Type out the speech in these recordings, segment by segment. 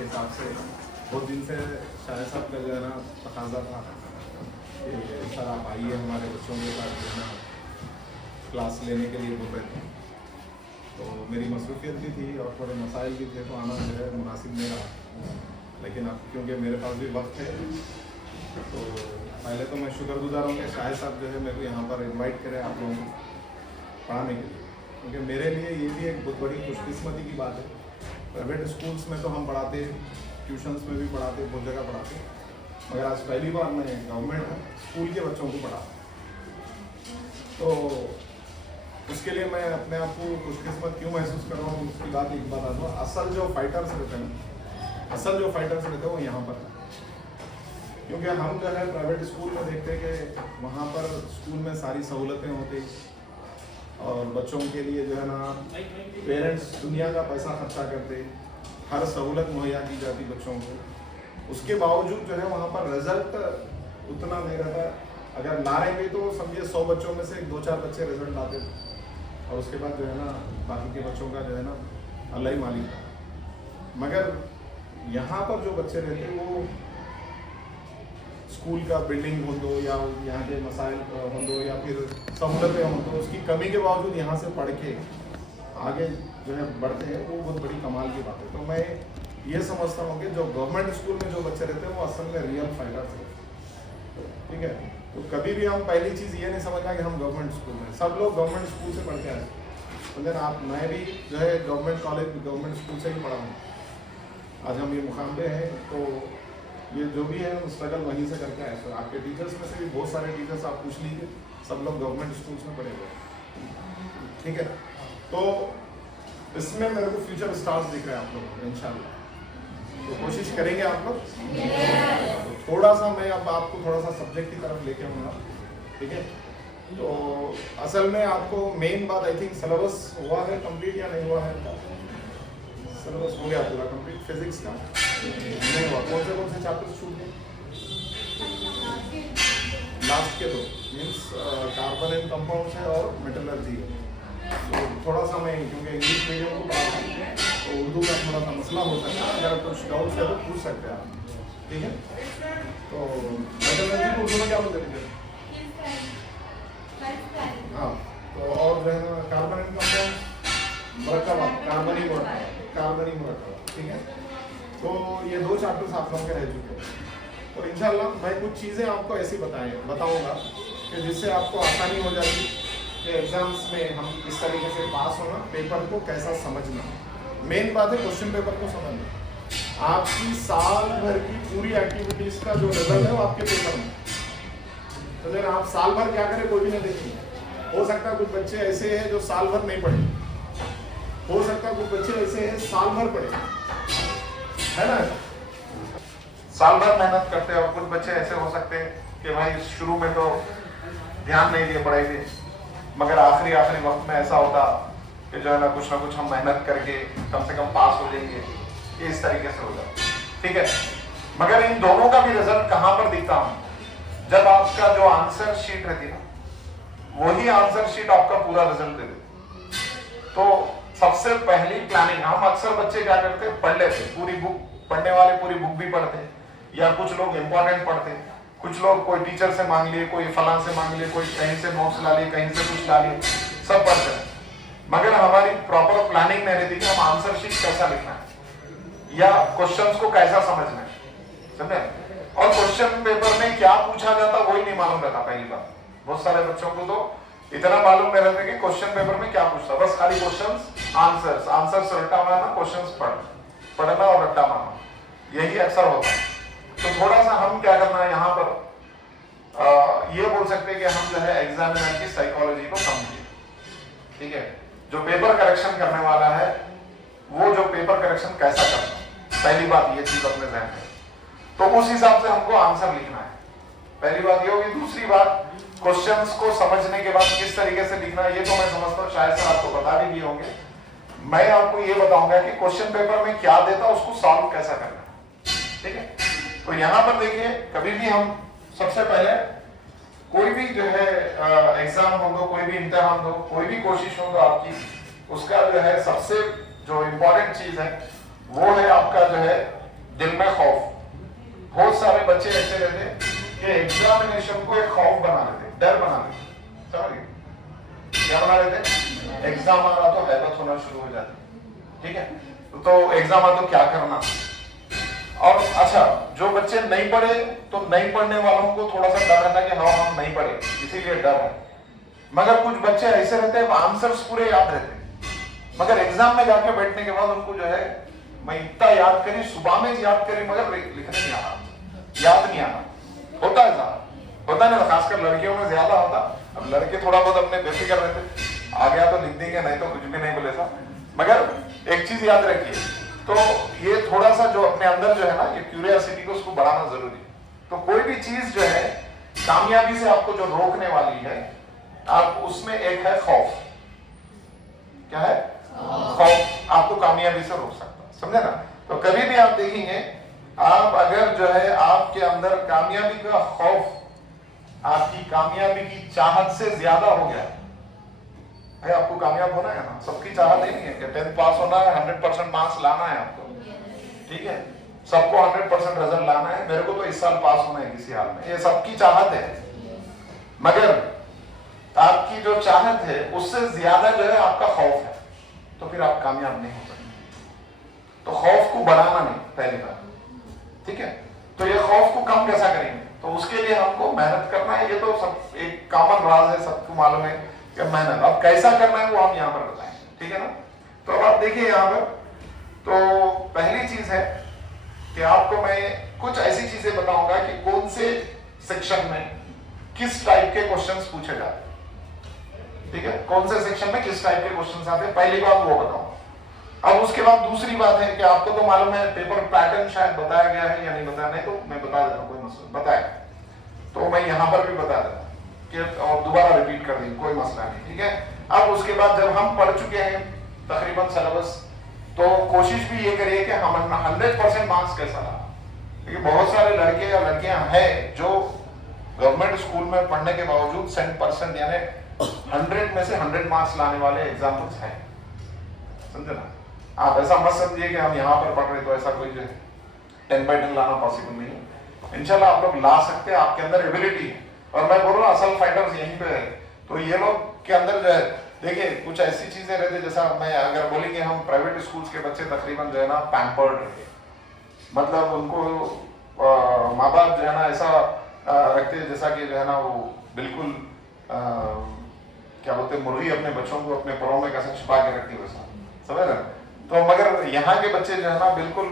उसके हिसाब से बहुत दिन से शायद साहब का जो है ना तकाजा था कि सर आप आइए हमारे बच्चों के साथ जो है ना क्लास लेने के लिए बोल रहे थे। तो मेरी मसरूफियत भी थी और थोड़े मसाइल भी थे, तो आना जो है मुनासिब नहीं रहा। लेकिन अब क्योंकि मेरे पास भी वक्त है, तो पहले तो मैं शुक्रगुजार हूँ कि शाहिद साहब जो है मेरे को यहाँ पर इनवाइट करें आप लोगों को पढ़ाने के लिए, क्योंकि मेरे लिए ये भी एक बहुत बड़ी खुशकिस्मती की बात है। प्राइवेट स्कूल्स में तो हम पढ़ाते, ट्यूशन्स में भी पढ़ाते, बहुत जगह पढ़ाते, मगर आज पहली बार मैं गवर्नमेंट स्कूल के बच्चों को पढ़ा। तो उसके लिए मैं अपने आप को खुशकिस्मत क्यों महसूस कर रहा हूँ, उसकी बात एक बात आता हूँ। असल जो फाइटर्स रहते हैं वो यहाँ पर, क्योंकि हम जो है प्राइवेट स्कूल में देखते हैं कि वहाँ पर स्कूल में सारी सहूलतें होती और बच्चों के लिए जो है ना पेरेंट्स दुनिया का पैसा खर्चा करते, हर सहूलत मुहैया की जाती बच्चों को। उसके बावजूद जो है वहाँ पर रिजल्ट उतना नहीं रहता। अगर ला रहे भी तो समझिए 100 बच्चों में से 2-4 बच्चे रिजल्ट लाते थे, और उसके बाद जो है ना बाकी के बच्चों का जो है ना अल्लाह ही मालिक था। मगर यहाँ पर जो बच्चे रहते वो स्कूल का बिल्डिंग हो दो या यहाँ के मसाइल हो दो या फिर सहूलतें हो दो, उसकी कमी के बावजूद यहाँ से पढ़ के आगे जो है बढ़ते हैं, वो बहुत बड़ी कमाल की बात है। तो मैं ये समझता हूँ कि जो गवर्नमेंट स्कूल में जो बच्चे रहते हैं वो असल में रियल फाइटर्स हैं, ठीक है। तो कभी भी हम पहली चीज़ ये नहीं समझना कि हम गवर्नमेंट स्कूल में, सब लोग गवर्नमेंट स्कूल से पढ़ के आए, समझे ना आप। मैं भी जो है गवर्नमेंट कॉलेज गवर्नमेंट स्कूल से ही पढ़ा हूँ। आज हम ये मुकाम पे हैं, तो ये जो भी है स्ट्रगल वहीं से करके आए। सो आपके टीचर्स में से भी बहुत सारे टीचर्स आप पूछ लीजिए, सब लोग गवर्नमेंट स्कूल्स में पढ़े हुए हैं, ठीक है। तो इसमें मेरे को फ्यूचर स्टार्स दिख रहे हैं आप लोगों को इंशाल्लाह। तो कोशिश करेंगे आप लोग। तो थोड़ा सा मैं अब आपको थोड़ा सा सब्जेक्ट की तरफ लेके आऊँगा, ठीक है। तो असल में आपको मेन बात आई थिंक सिलेबस हुआ है कंप्लीट या नहीं हुआ है। सिलेबस हो गया पूरा कंप्लीट फिजिक्स का, नहीं हुआ। कौन से चैप्टर्स छूट गए लास्ट के दो, मीन्स कार्बन एंड कंपाउंड्स है और मेटलर्जी है। तो थोड़ा सा मैं क्योंकि इंग्लिश मीडियम को पढ़ाता हूँ तो उर्दू का थोड़ा सा मसला हो सकता है, अगर कुछ डाउट्स है तो पूछ सकते हैं आप, ठीक है। तो मेटलर्जी को उर्दू में क्या बोलते हैं? हाँ, तो और जो है ना कार्बन एंड कंपाउंड मरकब, कार्बनी मरकब, ठीक है। तो ये 2 चैप्टर्स आप लोगों के रह चुके हैं। तो इंशाल्लाह मैं कुछ चीज़ें आपको ऐसी बताऊंगा कि जिससे आपको आसानी हो जाएगी कि एग्जाम्स में हम किस तरीके से पास होना, पेपर को कैसा समझना। मेन बात है क्वेश्चन पेपर को समझना। आपकी साल भर की पूरी एक्टिविटीज़ का जो रिजल्ट है वो आपके पेपर में, तो जब आप साल भर क्या करें कोई भी नहीं देखेंगे। हो सकता है कुछ बच्चे ऐसे हैं जो साल भर नहीं पढ़े, हो सकता है कुछ बच्चे ऐसे हैं साल भर पढ़े, है ना, साल भर मेहनत करते हैं। और कुछ बच्चे ऐसे हो सकते हैं कि भाई शुरू में तो ध्यान नहीं दिए पढ़ाई पे, मगर आखिरी वक्त में ऐसा होता कि जो है ना कुछ हम मेहनत करके कम से कम पास हो जाएंगे, ये इस तरीके से होगा, ठीक है। मगर इन दोनों का भी रिजल्ट कहाँ पर दिखता हूँ, जब आपका जो आंसर शीट रहती है ना, वही आंसर शीट आपका पूरा रिजल्ट दे देती। तो सबसे पहली प्लानिंग हम अक्सर बच्चे क्या करते हैं, पढ़ लेते, पूरी बुक, पढ़ने वाले पूरी बुक भी पढ़ते, या कुछ लोग इंपॉर्टेंट पढ़ते, कुछ लोग कोई टीचर से मांग लिए, कोई फलां से मांग लिए, कोई कहीं से नोट्स ला लिए, कहीं से कुछ ला लिए, सब पढ़ते हैं। मगर हमारी प्रॉपर प्लानिंग नहीं रहती कि हम आंसर शीट कैसा लिखना है या क्वेश्चंस को कैसा समझना है, समझे। और क्वेश्चन पेपर में क्या पूछा जाता वही नहीं मालूम रहता। पहली बार बहुत सारे बच्चों को तो इतना मालूम नहीं रहता कि क्वेश्चन पेपर में क्या पूछता, बस खाली क्वेश्चंस आंसर्स रट्टा मारना, क्वेश्चंस पढ़ना और रट्टा मारना, यही अक्सर होता है। तो थोड़ा सा हम क्या करना है यहाँ पर, ये बोल सकते हैं कि हम जो है एग्जामिनर की साइकोलॉजी को समझिए, ठीक है। जो पेपर करेक्शन करने वाला है वो जो पेपर करेक्शन कैसा करना, पहली बात ये चीज अपने जहन में, तो उस हिसाब से हमको आंसर लिखना है। पहली बात ये होगी। दूसरी बात, क्वेश्चंस को समझने के बाद किस तरीके से लिखना है, ये तो मैं समझता हूँ शायद सर आपको बता भी दिए होंगे। मैं आपको ये बताऊंगा कि क्वेश्चन पेपर में क्या देता उसको सॉल्व कैसा करना है, ठीक है। तो यहाँ पर देखिए, कभी भी हम सबसे पहले कोई भी जो है एग्जाम हो दो, कोई भी इम्तिहान हो, कोई भी कोशिश हो तो आपकी, उसका जो है सबसे जो इम्पोर्टेंट चीज है वो है आपका जो है दिल में खौफ। बहुत सारे बच्चे ऐसे रहते कि एग्जामिनेशन को एक खौफ बना लेते, डर बना लेते, समझ गए? क्या बना लेते? एग्जाम आ रहा तो हैबत होना शुरू हो जाती, ठीक है? तो एग्जाम आ तो क्या करना। और अच्छा, जो बच्चे नहीं पढ़े तो नहीं पढ़ने वालों को थोड़ा सा डर रहता है कि हाँ हम नहीं पढ़े इसीलिए डर है। मगर कुछ बच्चे ऐसे रहते हैं आंसर्स पूरे याद रहते हैं, मगर एग्जाम में जाके बैठने के बाद उनको जो है मैं इतना याद करी, सुबह में याद करी मगर लिखने नहीं आना, याद नहीं आना। होता है साहब, होता है ना, खासकर लड़कियों में ज्यादा होता। अब लड़के थोड़ा बहुत अपने बेफिक्र रहते, आ गया तो लिख देंगे, नहीं तो कुछ भी नहीं बोले साहब। मगर एक चीज याद रखिए, तो ये थोड़ा सा जो अपने अंदर जो है ना, ये क्यूरियोसिटी को उसको बढ़ाना जरूरी है। तो कोई भी चीज जो है कामयाबी से आपको जो रोकने वाली है, आप उसमें एक है खौफ। क्या है? खौफ आपको कामयाबी से रोक सकता है, समझे ना? तो कभी भी आप देखेंगे, आप अगर जो है आपके अंदर कामयाबी का खौफ आपकी कामयाबी की चाहत से ज्यादा हो गया है, आपको कामयाब होना है ना, सबकी चाहत नहीं है कि 10th पास होना है, 100% मार्क्स लाना है आपको, ठीक है? सबको 100% रिजल्ट लाना है, मेरे को तो इस साल पास होना है किसी हाल में, ये सबकी चाहत है। मगर आपकी जो चाहत है उससे ज्यादा जो है आपका खौफ है, तो फिर आप कामयाब नहीं हो सकते। तो खौफ को बढ़ाना नहीं, पहली बात, ठीक है? तो ये खौफ को कम कैसा करेंगे? तो उसके लिए हमको मेहनत करना है। ये तो सब एक कॉमन राज है, सबको मालूम है कि मेहनत। अब कैसा करना है वो हम यहाँ पर बताएंगे, ठीक है ना? तो अब आप देखिए यहाँ पर, तो पहली चीज है कि आपको मैं कुछ ऐसी चीजें बताऊंगा कि कौन से सेक्शन में किस टाइप के क्वेश्चंस पूछे जाते हैं, ठीक है? कौन से सेक्शन में किस टाइप के क्वेश्चंस आते हैं, पहली बात वो बताऊंगा। अब उसके बाद दूसरी बात है कि आपको तो मालूम है पेपर पैटर्न शायद बताया गया है या नहीं बताया, नहीं तो मैं बता देता हूँ, कोई मसला बताया तो मैं यहाँ पर भी बता देता हूँ कि और दोबारा रिपीट कर देंगे, कोई मसला नहीं, ठीक है? अब उसके बाद जब हम पढ़ चुके हैं तकरीबन सिलेबस, तो कोशिश भी ये करिए कि हम 100% मार्क्स कैसा रहा, क्योंकि बहुत सारे लड़के या लड़कियां हैं जो गवर्नमेंट स्कूल में पढ़ने के बावजूद 100% यानी 100 में से 100 मार्क्स लाने वाले एग्जाम्पल्स हैं, समझे ना? आप ऐसा मत समझिए कि हम यहाँ पर पढ़ रहे तो ऐसा कोई जो है 10/10 लाना पॉसिबल नहीं है। इंशाल्लाह आप लोग ला सकते हैं, आपके अंदर एबिलिटी है। और मैं बोल रहा हूँ असल फाइटर्स यहीं पे है। तो ये लोग के अंदर जो है, देखिए कुछ ऐसी चीजें रहती, जैसा मैं अगर बोलेंगे हम प्राइवेट स्कूल्स के बच्चे तकरीबन जो है ना पैम्पर्ड रहते, मतलब उनको माँ बाप जो है ना ऐसा रखते हैं जैसा कि जो है ना वो बिल्कुल क्या बोलते हैं, मुर्गी अपने बच्चों को अपने परों में कैसे छिपा के रखती है वैसा, समझ रहे? तो मगर यहाँ के बच्चे जो है ना बिल्कुल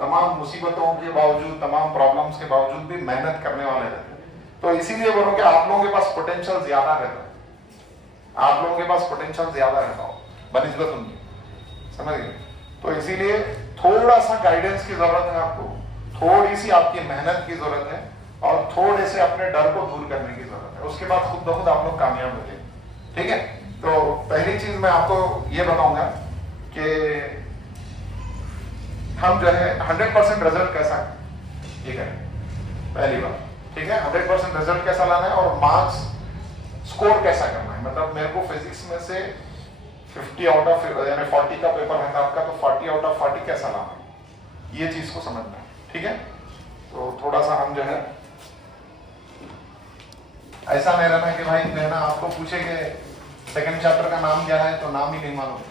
तमाम मुसीबतों के बावजूद, तमाम प्रॉब्लम्स के बावजूद भी मेहनत करने वाले रहते हैं। तो इसीलिए बोलो कि आप लोगों के पास पोटेंशियल ज्यादा रहता है, आप लोगों के पास पोटेंशियल ज्यादा रहता हो बनिस्बत उनकी, समझ गए? तो इसीलिए थोड़ा सा गाइडेंस की जरूरत है आपको, थोड़ी सी आपकी मेहनत की जरूरत है, और थोड़े से अपने डर को दूर करने की जरूरत है। उसके बाद खुद ब खुद आप लोग कामयाब हो जाएंगे, ठीक है? तो पहली चीज मैं आपको ये बताऊंगा कि हम जो है 100% रिजल्ट कैसा ये करें, पहली बात, ठीक है? 100% रिजल्ट कैसा लाना है और मार्क्स स्कोर कैसा करना है। मतलब मेरे को फिजिक्स में से 50 आउट ऑफ यानी 40 का पेपर है आपका, तो 40 आउट ऑफ 40 कैसा लाना है, ये चीज को समझना है, ठीक है? तो थोड़ा सा हम जो है ऐसा नहीं रहना कि भाई जो है ना आपको पूछे कि सेकंड चैप्टर का नाम क्या है तो नाम ही नहीं मालूम,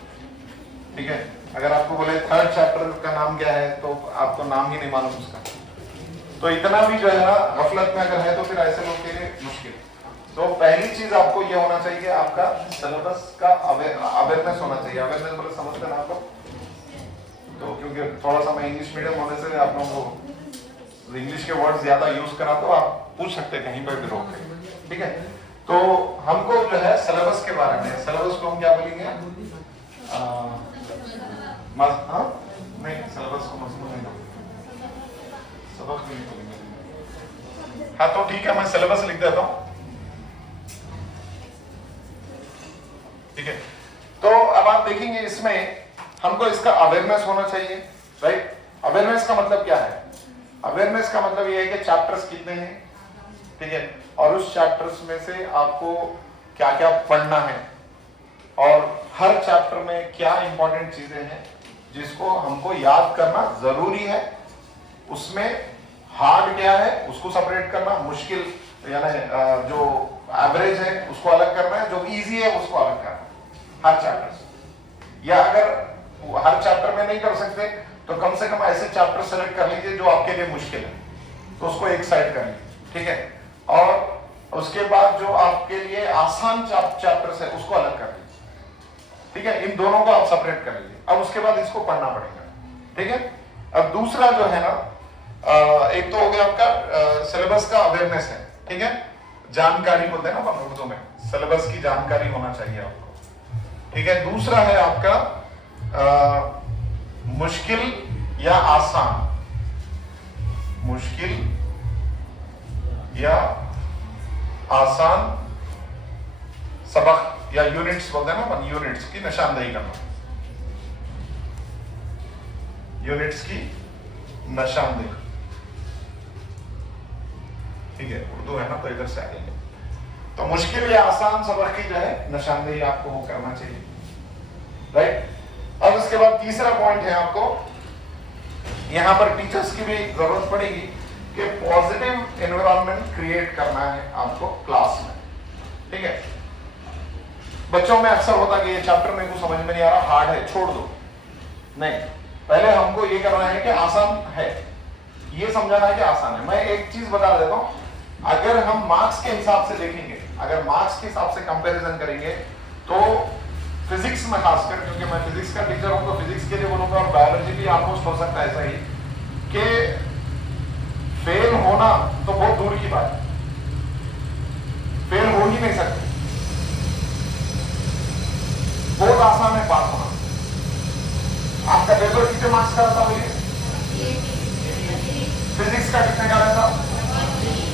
ठीक है? अगर आपको बोले थर्ड चैप्टर का नाम क्या है तो आपको नाम ही नहीं मालूम उसका, तो इतना भी जो है ना गफलत में अगर है तो फिर ऐसे लोग के लिए मुश्किल। तो पहली चीज आपको ये होना चाहिए कि आपका सिलेबस का अवेयरनेस होना चाहिए। अवेयरनेस बोले समझते हैं आप लोग? तो क्योंकि थोड़ा सा मैं इंग्लिश मीडियम होने से आप लोगों को इंग्लिश के वर्ड ज्यादा यूज करा तो आप पूछ सकते हैं कहीं पर भी रोक के, ठीक है? तो हमको जो है सिलेबस के बारे में, सिलेबस को हम क्या बोलेंगे? नहीं, सिलेबस को मजमून नहीं बोलेंगे, सबक नहीं बोलेंगे। हाँ तो ठीक है, मैं सिलेबस लिख देता हूँ, ठीक है? तो अब आप देखेंगे इसमें हमको इसका अवेयरनेस होना चाहिए, राइट? अवेयरनेस का मतलब क्या है? अवेयरनेस का मतलब ये है कि चैप्टर्स कितने हैं, ठीक है? और उस चैप्टर्स में से आपको क्या क्या पढ़ना है, और हर चैप्टर में क्या इंपॉर्टेंट चीजें हैं जिसको हमको याद करना जरूरी है, उसमें हार्ड क्या है उसको सेपरेट करना, मुश्किल यानी जो एवरेज है उसको अलग करना है, जो इजी है उसको अलग करना हर चैप्टर से। या अगर हर चैप्टर में नहीं कर सकते तो कम से कम ऐसे चैप्टर सेलेक्ट कर लीजिए जो आपके लिए मुश्किल है, तो उसको एक साइड कर लीजिए, ठीक है। और उसके बाद जो आपके लिए आसान चैप्टर्स है उसको अलग कर लीजिए, ठीक है। इन दोनों को आप सेपरेट कर लीजिए। अब उसके बाद इसको पढ़ना पड़ेगा, ठीक है। अब दूसरा जो है ना, एक तो हो गया आपका सिलेबस का अवेयरनेस है, ठीक है, जानकारी बोलते हैं ना अपन उर्दू में, सिलेबस की जानकारी होना चाहिए आपको, ठीक है। दूसरा है आपका मुश्किल या आसान, मुश्किल या आसान सबक या यूनिट्स बोलते हैं ना अपन, यूनिट्स की निशानदेही करना, यूनिट्स की निशानदेही, ठीक है। उर्दू है ना तो इधर से आएंगे। तो मुश्किल या आसान सबक की जो है निशानदेही आपको वो करना चाहिए, राइट। अब इसके बाद तीसरा पॉइंट है, आपको यहां पर टीचर्स की भी जरूरत पड़ेगी कि पॉजिटिव एनवायरनमेंट क्रिएट करना है आपको क्लास में, ठीक है। बच्चों में अक्सर होता है कि ये चैप्टर मेरे को समझ में नहीं आ रहा, हार्ड है, छोड़ दो। नहीं, पहले हमको ये करना है कि आसान है, ये समझाना है कि आसान है। मैं एक चीज बता देता हूं, अगर हम मार्क्स के हिसाब से देखेंगे, अगर मार्क्स के हिसाब से कंपैरिजन करेंगे तो फिजिक्स में खासकर, क्योंकि मैं फिजिक्स का टीचर हूं तो फिजिक्स के लिए बोलूंगा, और बायोलॉजी भी ऑलमोस्ट हो सकता है ऐसा ही, कि फेल होना तो बहुत दूर की बात है, फेल हो ही नहीं सकते, बहुत आसान है पास होना। आपका पेपर कितने मार्क्स का रहता है? फिजिक्स का कितने का रहता?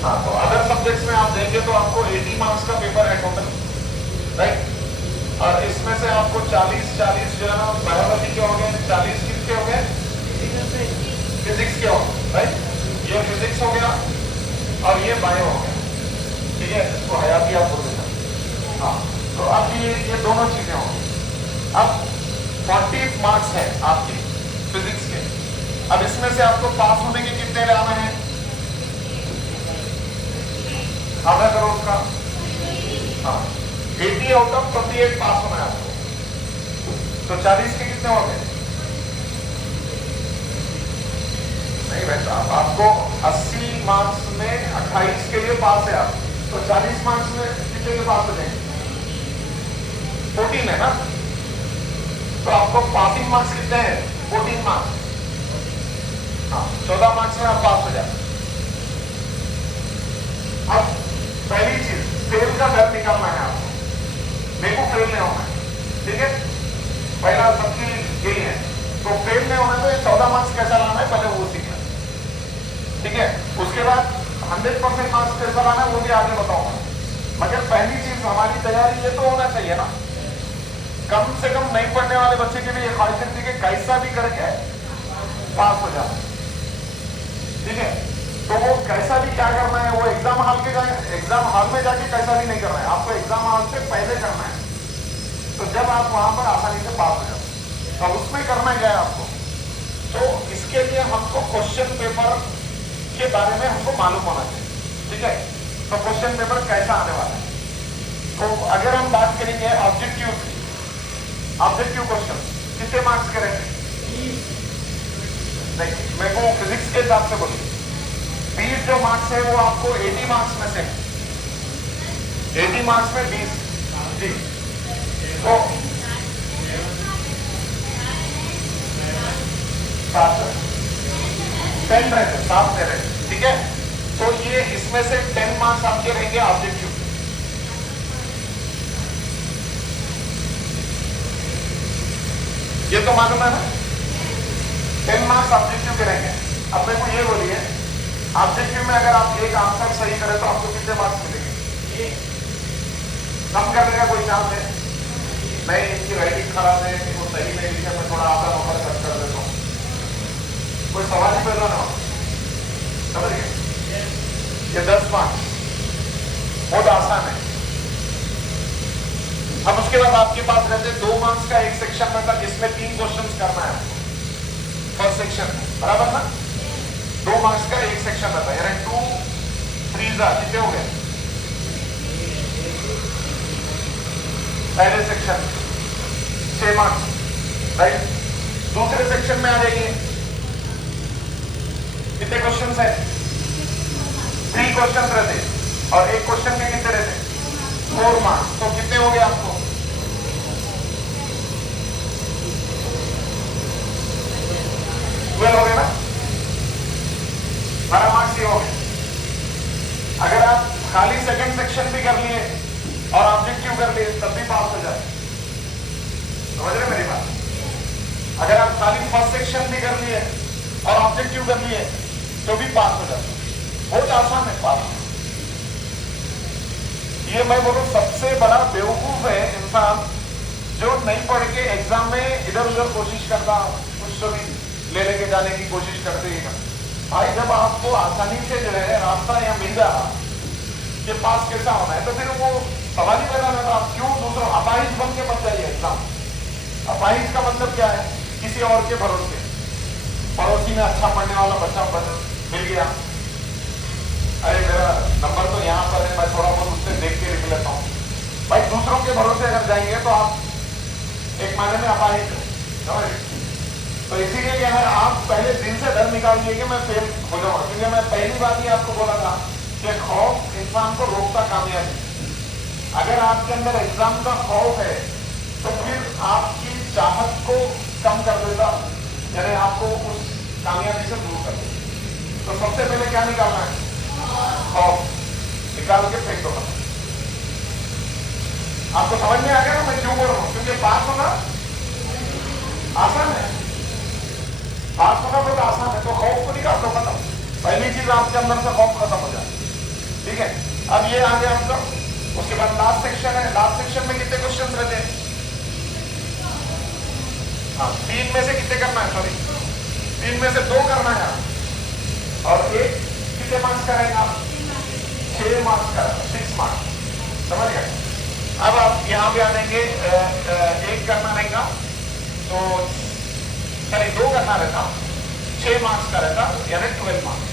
हाँ, तो अदर सब्जेक्ट्स में आप देंगे तो आपको 80 मार्क्स का पेपर है टोटल, राइट। और इसमें से आपको 40 जो है ना बायोलॉजी के हो गए, 40 किसके हो गए? फिजिक्स के हो गए, राइट। ये फिजिक्स हो गया और ये बायो हो गया, ठीक है, इसको हयाती आप बोल देना। हाँ, तो अब ये दोनों चीजें होंगी। अब 40 मार्क्स है आपके फिजिक्स के। अब इसमें से आपको पास होने के कितने लाने हैं? आधा करोड़ का, हाँ, 80 आउट ऑफ 28 पास होना है आपको। तो 40 के कितने हो गए? नहीं भाई साहब, आपको 80 मार्क्स में 28 के लिए पास है आप, तो 40 मार्क्स में कितने के पास हो जाएंगे? 14 है ना, तो आपको पासिंग मार्क्स कितने हैं? 14 मार्क्स। हाँ, 14 मार्क्स में आप पास हो जाए। अब पहली चीज, फेल का डर निकालना है आपको, मेरे को फेल नहीं होना है, ठीक है, पहला सबकी यही है। तो फेल नहीं होना तो ये 14 मार्क्स कैसा लाना है पहले वो सीखना, ठीक है। उसके बाद 100% मार्क्स कैसा लाना है वो भी आगे बताऊंगा, मगर पहली चीज हमारी तैयारी ये तो होना चाहिए ना, कम से कम नहीं पढ़ने वाले बच्चे के लिए ख्वाहिश थी कि कैसा भी करके पास हो जाए, ठीक है। तो वो कैसा भी क्या करना है, वो एग्जाम हॉल में जाके कैसा भी नहीं करना है, आपको एग्जाम हॉल से पहले करना है। तो जब आप वहां पर आसानी से पास हो जाते, तो उसमें करना क्या है आपको, तो इसके लिए हमको क्वेश्चन पेपर के बारे में हमको मालूम होना चाहिए, ठीक है। तो क्वेश्चन पेपर कैसा आने वाला है, तो अगर हम बात करेंगे ऑब्जेक्टिव क्वेश्चन कितने मार्क्स के रहेंगे? नहीं, मैं को फिजिक्स के हिसाब से बोलिए, 20 जो मार्क्स है वो आपको 80 मार्क्स में से 80 मार्क्स में 20 जी, तो 10 रहते, 7 में रहते, ठीक है। तो ये इसमें से 10 मार्क्स आपके रहेंगे ऑब्जेक्टिव, ये तो मालूम है ना, 10 मार्क्स ऑब्जेक्टिव के रहेंगे। अब मेरे को ये बोलिए, ऑब्जेक्टिव में अगर आप एक आंसर सही करें तो आपको कितने मार्क्स मिलेंगे? कम करने का कोई चांस है नहीं, इनकी राइटिंग खराब है, इनको सही नहीं लिखा, मैं थोड़ा आधा नंबर कट कर देता हूँ, कोई सवाल ही पैदा ना हो, समझ गए? ये 10 मार्क्स बहुत आसान है। अब उसके बाद आपके पास रहते 2 मार्क्स का एक सेक्शन में था जिसमें 3 क्वेश्चंस करना है आपको फर्स्ट सेक्शन में, बराबर ना। 2 मार्क्स का एक सेक्शन रहता है, यानी 2 3 कितने हो गए? पहले सेक्शन 6 मार्क्स, राइट। दूसरे सेक्शन में आ जाइए, कितने क्वेश्चंस है? 3 क्वेश्चन रहते और एक क्वेश्चन के कितने रहते? 4 मार्क्स। तो कितने हो गए आपको? 12 हो गए ना, 12 मार्क्स ये हो गए। अगर आप खाली सेकंड सेक्शन भी कर लिए और ऑब्जेक्टिव कर लिए तब भी पास हो जाए, समझ रहे मेरी बात? अगर आप खाली फर्स्ट सेक्शन भी कर लिए और ऑब्जेक्टिव कर लिए तो भी पास हो जाए, बहुत आसान है पास। ये मैं बोलूं सबसे बड़ा बेवकूफ है इंसान जो नहीं पढ़ के एग्जाम में इधर उधर कोशिश करता, कुछ तो भी ले लेके जाने की कोशिश करते ही। भाई जब आपको आसानी से जो है रास्ता यहाँ मिल रहा कि पास कैसा होना है, तो फिर वो सवाल ही पैदा नहीं, आप क्यों दूसरों अपाहिज बन के मत जाइए एग्जाम। अपाहिज का मतलब क्या है? किसी और के भरोसे, पड़ोसी में अच्छा पढ़ने वाला बच्चा मिल गया, अरे मेरा नंबर तो यहाँ पर है, मैं थोड़ा बहुत उससे देख के लिख लेता हूँ। भाई दूसरों के भरोसे अगर जाएंगे तो आप एक मायने में अपाहिज हो। तो इसीलिए क्या है, आप पहले दिन से डर निकालिए कि मैं फेल हो जाऊंगा, क्योंकि मैं पहली बात ही आपको बोला था कि खौफ इंसान को रोकता कामयाबी। अगर आपके अंदर एग्जाम का खौफ है तो फिर आपकी चाहत को कम कर देता, यानी आपको उस कामयाबी से दूर कर देता। तो सबसे पहले क्या निकालना है? खौफ निकाल के फेंक दो। आपको समझ में आ गया ना मैं क्यों बोल रहा हूँ? क्योंकि पास होना आसान है, पास होना बहुत आसान है। तो खौफ को निकाल दो, खत्म। पहली चीज आपके अंदर से खौफ खत्म हो जाए, ठीक है। अब ये आ गया आपका। उसके बाद लास्ट सेक्शन है। लास्ट सेक्शन में कितने क्वेश्चन रहते हैं? हाँ, 3 में से कितने करना है? सॉरी, 3 में से 2 करना है और एक कितने मार्क्स का रहेगा? 6 मार्क्स का, 6 मार्क्स, समझ गए? अब आप यहाँ पे आ जाएंगे, एक करना रहेगा तो सॉरी 2 करना रहता, 6 मार्क्स का रहता, यानी 12 मार्क्स।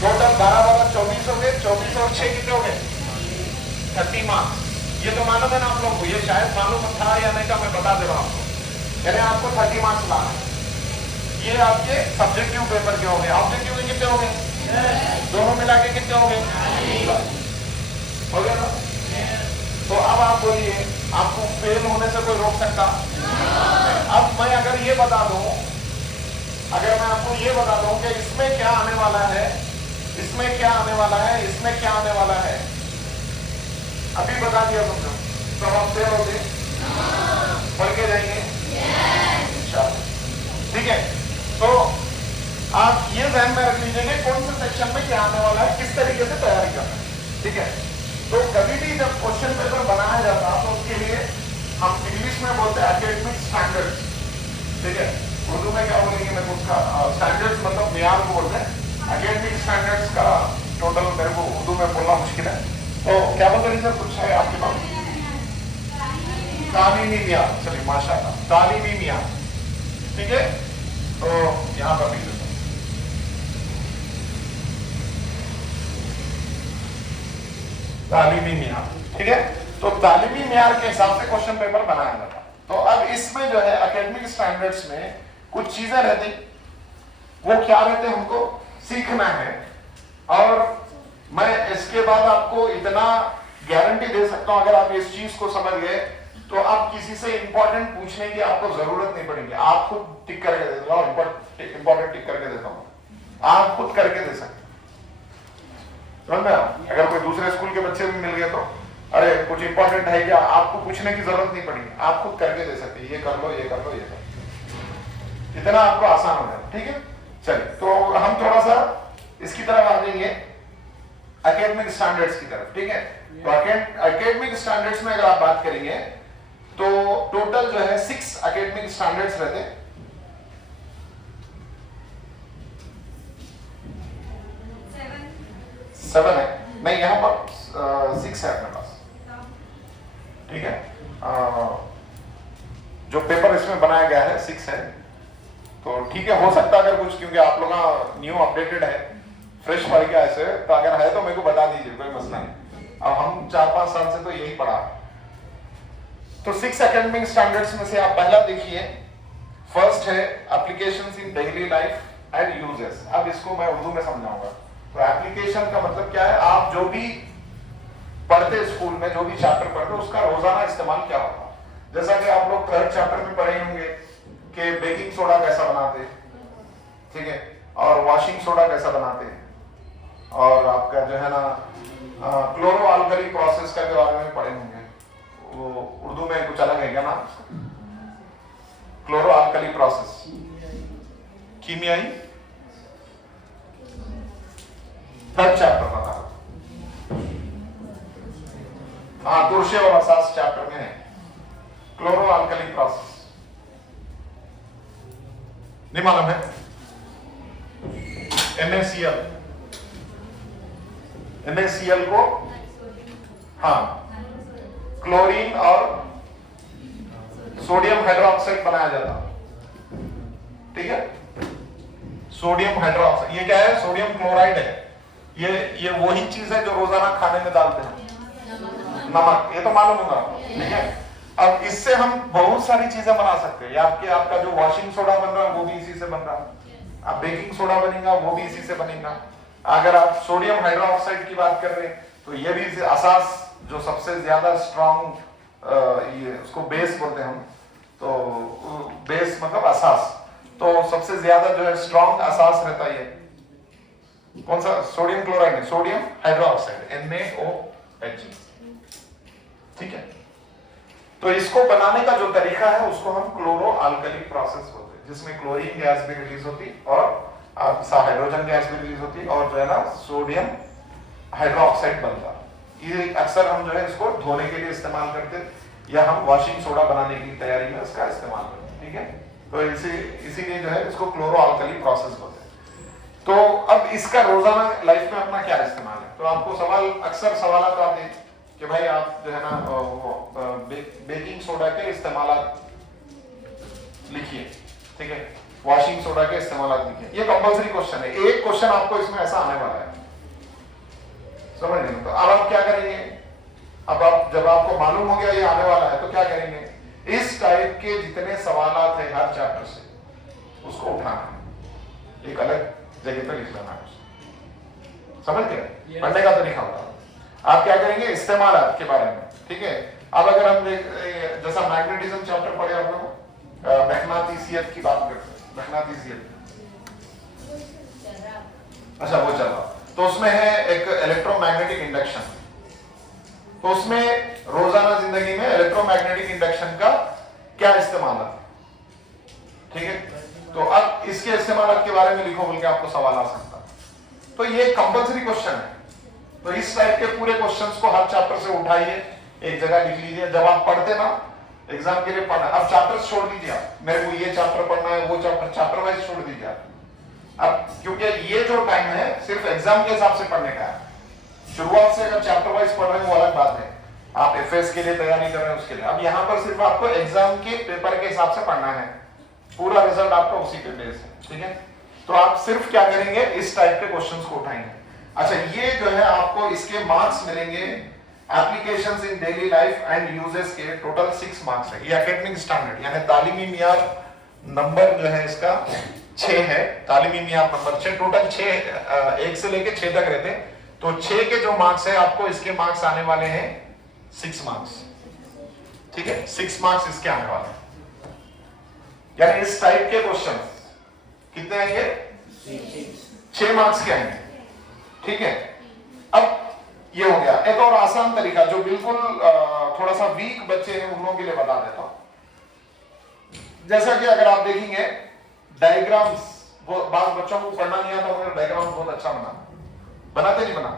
टोटल 12 24 हो गए, 24 और 6 कितने हो गए? 30 मार्क्स। ये तो मालूम है ना आप लोग को, ये शायद मालूम था या नहीं था, मैं बता दे रहा हूँ आपको। यानी आपको 30 मार्क्स लाना है। ये आपके सब्जेक्टिव पेपर के हो गए। ऑब्जेक्टिव के कितने हो गए? दोनों मिला के कितने हो गए? हो गया ना? तो अब आप बोलिए, आपको फेल होने से कोई रोक सकता? अब मैं अगर ये बता दूं, अगर मैं आपको ये बता दूं कि इसमें क्या आने वाला है, इसमें क्या आने वाला है, इसमें क्या आने वाला है, अभी बता दिया तुमने, तो हम फेल होते? पढ़ के जाएंगे इंशाल्लाह, ठीक है। तो आप ये ध्यान में रख लीजिए कि कौन से सेक्शन में क्या आने वाला है, किस तरीके से तैयारी करना है, ठीक है। तो कभी भी जब क्वेश्चन पेपर बनाया जाता तो उसके लिए हम इंग्लिश में बोलते हैं एकेडमिक स्टैंडर्ड्स, ठीक है। उर्दू में क्या बोलेंगे मैं उसका, स्टैंडर्ड्स मतलब मेयार को बोलते हैं। एकेडमिक स्टैंडर्ड्स का टोटल मेरे को उर्दू में बोलना मुश्किल है, तो क्या बोलते हैं सर? कुछ है आपके पास? तालीमी मेयार, चलिए माशाल्लाह, तालीमी मेयार, ठीक है। तो यहाँ पर लिख देता हूँ तालीमी मेयार, ठीक है। तो तालीमी मेयार के हिसाब से क्वेश्चन पेपर बनाया जाता। तो अब इसमें जो है एकेडमिक स्टैंडर्ड्स में कुछ चीजें रहती, वो क्या रहते हमको सीखना है। और मैं इसके बाद आपको इतना गारंटी दे सकता हूं, अगर आप इस चीज को समझ गए तो आप किसी से इंपॉर्टेंट पूछने की आपको जरूरत नहीं पड़ेगी। आप खुद टिक करके दे दो, इंपॉर्टेंट टिक करके देता हूं, आप खुद करके दे सकते। समझ में? अगर कोई दूसरे स्कूल के बच्चे भी मिल गए तो अरे कुछ इंपॉर्टेंट है क्या, आपको पूछने की जरूरत नहीं पड़ेगी, आप खुद करके दे सकते। ये कर लो, ये कर लो, ये कर लो, इतना आपको आसान हो जाएगा, ठीक है। चलिए, तो हम थोड़ा सा इसकी तरफ आ जाएंगे, एकेडमिक स्टैंडर्ड्स की तरफ, ठीक है। तो एकेडमिक स्टैंडर्ड्स में अगर आप बात करेंगे तो टोटल जो है 6 एकेडमिक स्टैंडर्ड्स रहते हैं। 7 है, नहीं यहाँ पर 6 है अपने पास, ठीक है। जो पेपर इसमें बनाया गया है 6 है, तो ठीक है, हो सकता है अगर कुछ, क्योंकि आप लोग न्यू अपडेटेड है, फ्रेश पढ़ के ऐसे, तो अगर है तो मेरे को बता दीजिए, कोई मसला नहीं। अब हम 4-5 साल से तो यही पढ़ा। तो 6 एकेडमिक स्टैंडर्ड्स में से आप पहला देखिए, फर्स्ट है applications in daily life and uses. अब इसको मैं उर्दू में समझाऊंगा। तो एप्लीकेशन का मतलब क्या है, आप जो भी पढ़ते स्कूल में, जो भी चैप्टर पढ़ते उसका रोजाना इस्तेमाल क्या होता है। जैसा कि आप लोग 3rd चैप्टर में पढ़े होंगे कि बेकिंग सोडा कैसा बनाते, ठीक है, और वॉशिंग सोडा कैसा बनाते, और आपका जो है ना क्लोरो अल्कली प्रोसेस का के बारे में पढ़े होंगे। वो उर्दू में कुछ अलग है क्या नाम, क्लोरो अल्कली प्रोसेस, कीमियाई, 3rd चैप्टर बता। हाँ, तुरशे और असास चैप्टर में है क्लोरो अल्कली प्रोसेस। नहीं मालूम है? NaCl को हाँ क्लोरीन और सोडियम हाइड्रोक्साइड बनाया जाता, ठीक है। सोडियम हाइड्रोक्साइड, ये क्या है, सोडियम क्लोराइड है। ये वही चीज है जो रोजाना खाने में डालते हैं, नमक, ये तो मालूम होगा, ठीक है। अब इससे हम बहुत सारी चीजें बना सकते हैं। आपका जो वॉशिंग सोडा बन रहा है वो भी इसी से बन रहा है, अब बेकिंग सोडा बनेगा वो भी इसी से बनेगा। अगर आप सोडियम हाइड्रोक्साइड की बात कर रहे हैं तो ये भी असास, जो सबसे ज्यादा स्ट्रॉन्ग, ये उसको बेस बोलते हैं हम, तो बेस मतलब असास, तो सबसे ज्यादा जो है स्ट्रॉन्ग असास रहता है ये कौन सा, सोडियम क्लोराइड है, सोडियम हाइड्रोक्साइड, NaOH, ठीक है। तो इसको बनाने का जो तरीका है उसको हम क्लोरो अल्कली प्रोसेस बोलते हैं, जिसमें क्लोरीन गैस भी रिलीज होती और हाइड्रोजन गैस भी रिलीज होती और जो है ना सोडियम हाइड्रोक्साइड बनता। ये अक्सर हम जो है इसको धोने के लिए इस्तेमाल करते, या हम वॉशिंग सोडा बनाने की तैयारी में इसका इस्तेमाल करते, ठीक है। तो इसीलिए जो है इसको क्लोरो अल्कली प्रोसेस बोलते हैं। तो अब इसका रोजाना लाइफ में अपना क्या इस्तेमाल है, तो आपको अक्सर सवाल आते हैं कि भाई आप जो है ना बेकिंग सोडा के इस्तेमाल लिखिए, ठीक है, वॉशिंग सोडा के इस्तेमाल लिखिए। ये कंपल्सरी क्वेश्चन है, एक क्वेश्चन आपको इसमें ऐसा आने वाला है, समझ गए। तो अब आप क्या करेंगे, अब आप जब आपको मालूम हो गया ये आने वाला है तो क्या करेंगे, इस टाइप के जितने सवाल है हर चैप्टर से उसको उठाना है, एक अलग जगह पर लिख लेना है, समझ गए। पढ़ने का तरीका होता है। आप क्या करेंगे, इस्तेमाल के बारे में, ठीक है। अब अगर हम जैसा मैग्नेटिज्म चैप्टर पढ़े आप लोग, मैग्नेटिसियत की बात करते हैं, मैग्नेटिसियत, अच्छा वो चल रहा, तो उसमें है एक इलेक्ट्रोमैग्नेटिक इंडक्शन। तो उसमें रोजाना जिंदगी में इलेक्ट्रोमैग्नेटिक इंडक्शन का क्या इस्तेमाल है, ठीक है। तो अब इसके इस्तेमाल के बारे में लिखो बोल के आपको सवाल आ सकता है। तो ये कंपल्सरी क्वेश्चन है। तो इस टाइप के पूरे क्वेश्चंस को हर चैप्टर से उठाइए, एक जगह लिख लीजिए। जब आप पढ़ते ना एग्जाम के लिए पढ़ना, अब चैप्टर छोड़ दीजिए, आप मेरे को ये चैप्टर पढ़ना है, वो चैप्टर वाइज छोड़ दीजिए आप। अब क्योंकि ये जो टाइम है सिर्फ एग्जाम के हिसाब से पढ़ने का है। शुरुआत से अगर चैप्टर वाइज पढ़ रहे हैं वो अलग बात है, आप एफएस के लिए तैयारी कर रहे हैं उसके लिए। अब यहाँ पर सिर्फ आपको एग्जाम के पेपर के हिसाब से पढ़ना है, पूरा रिजल्ट आपका उसी पे बेस है, ठीक है। तो आप सिर्फ क्या करेंगे, इस टाइप के क्वेश्चंस को उठाएंगे। अच्छा, ये जो है आपको इसके मार्क्स मिलेंगे applications in daily life and uses के टोटल 6 मार्क्स है। ये एकेडमिक स्टैंडर्ड यानी तालीमी मियार नंबर जो है इसका 6 है, तालीमी मियार नंबर 6, टोटल 6 1 से लेके 6 तक रहते हैं। तो 6 के जो मार्क्स है आपको इसके मार्क्स आने वाले हैं 6 मार्क्स, ठीक है। 6 मार्क्स इसके आने वाले हैं, यानी इस टाइप के क्वेश्चन कितने आएंगे, 6 मार्क्स के आएंगे, ठीक है। अब ये हो गया। एक और आसान तरीका जो बिल्कुल थोड़ा सा वीक बच्चे हैं उन लोगों के लिए बता देता हूं। जैसा कि अगर आप देखेंगे डायग्राम्स, बाद बच्चों को पढ़ना नहीं आता मगर डायग्राम्स बहुत अच्छा बनाते नहीं बना,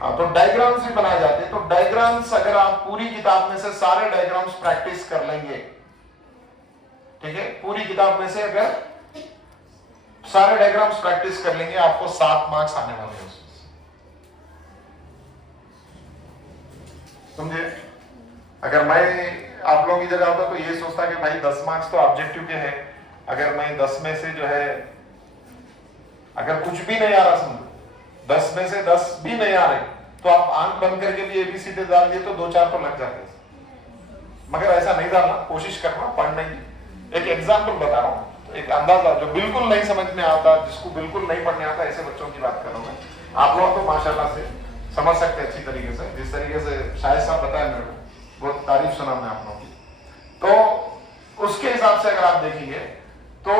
हाँ, तो डायग्राम्स भी बनाए जाते हैं। तो डायग्राम्स अगर आप पूरी किताब में से सारे डायग्राम्स प्रैक्टिस कर लेंगे, ठीक है, पूरी किताब में से अगर सारे डायग्राम्स प्रैक्टिस कर लेंगे आपको 7 मार्क्स आने वाले हैं, समझे। अगर मैं आप लोगों की जगह होता तो ये सोचता कि भाई 10 मार्क्स तो ऑब्जेक्टिव के हैं, अगर मैं 10 में से जो है, अगर कुछ भी नहीं आ रहा समझो, 10 में से 10 भी नहीं आ रहे, तो आप आंख बंद करके भी एबीसीडी डाल दिए तो 2-4 तो लग जाते हैं। मगर ऐसा नहीं डालना, कोशिश करना पढ़ने की। एक एग्जाम्पल बता रहा हूँ, एक अंदाजा जो बिल्कुल नहीं समझ में आता, जिसको बिल्कुल नहीं पढ़ने आता, ऐसे बच्चों की बात कर रहा हूँ मैं। आप लोग तो माशाल्लाह से समझ सकते हैं अच्छी तरीके से, जिस तरीके से शायद साहब बताया मेरे को, बहुत तारीफ सुना मैं आप लोगों की। तो उसके हिसाब से अगर आप देखेंगे तो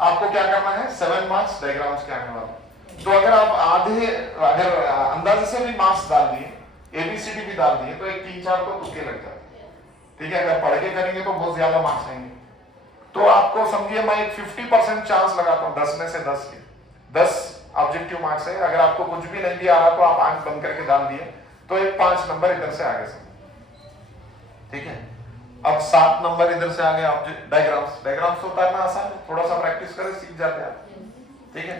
आपको क्या करना है, 7 मार्क्स डायग्राम्स के आने वाले। तो अगर आप आधे, अगर अंदाजे से भी मार्क्स डाल दिए, एबीसीडी भी डाल दिए, तो एक 3-4 तो तुक्के लग जाते हैं। ठीक है, अगर पढ़ के करेंगे तो बहुत ज्यादा मार्क्स आएंगे। तो आपको समझिए मैं एक 50% चांस लगाता हूँ 10 में से 10 के, 10 ऑब्जेक्टिव मार्क्स है। अगर आपको कुछ भी नहीं भी आ रहा तो आप आंख बंद करके डाल दिए तो एक 5 नंबर इधर से आगे से। ठीक है, अब 7 नंबर इधर से आगे ऑब्जेक्ट डायग्राम्स तो उतारना आसान है, थोड़ा सा प्रैक्टिस करें सीख जाते हैं आप। ठीक है,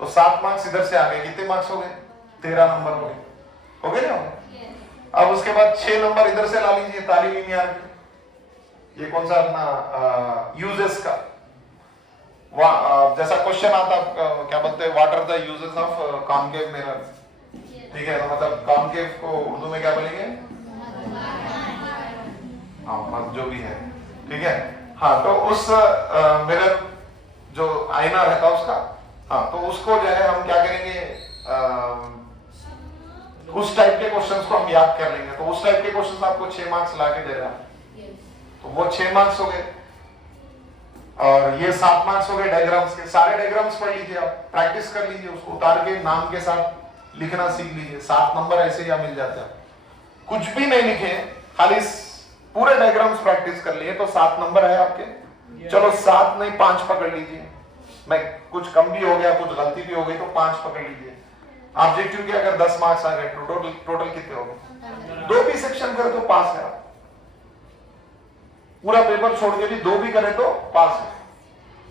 तो 7 मार्क्स इधर से आगे, कितने मार्क्स हो गए, 13 नंबर हो गए, हो गए ना। अब उसके बाद 6 नंबर इधर से ला लीजिए तालीमी मियार के। ये कौन सा अपना यूजेस का, जैसा क्वेश्चन आता क्या बोलते हैं, what are the uses of concave mirror. ठीक है, तो मतलब कॉनकेव को उर्दू में क्या बोलेंगे, हाँ जो भी है। ठीक है, हाँ तो उस मिरर जो आईना रहता है उसका, हाँ तो उसको जो है हम क्या करेंगे, उस टाइप के क्वेश्चंस को हम याद कर लेंगे। तो उस टाइप के क्वेश्चंस आपको 6 मार्क्स ला के दे रहा है, तो वो 6 मार्क्स हो गए। और ये 7 मार्क्स हो गए डायग्राम्स के। सारे डायग्राम्स पढ़ लीजिए, आप प्रैक्टिस कर लीजिए, उसको उतार के नाम के साथ लिखना सीख लीजिए। 7 नंबर ऐसे ही मिल जाते हैं। कुछ भी नहीं लिखे, खाली पूरे डायग्राम्स प्रैक्टिस कर लिए तो 7 नंबर है आपके। चलो 7 नहीं 5 पकड़ लीजिए, मैं कुछ कम भी हो गया, कुछ गलती भी हो गई तो 5 पकड़ लीजिए। ऑब्जेक्टिव के अगर 10 मार्क्स आ गए, टोटल कितने हो गए, 2 भी सेक्शन करे तो पास है आप। पूरा पेपर छोड़ के भी 2 भी करे तो पास है।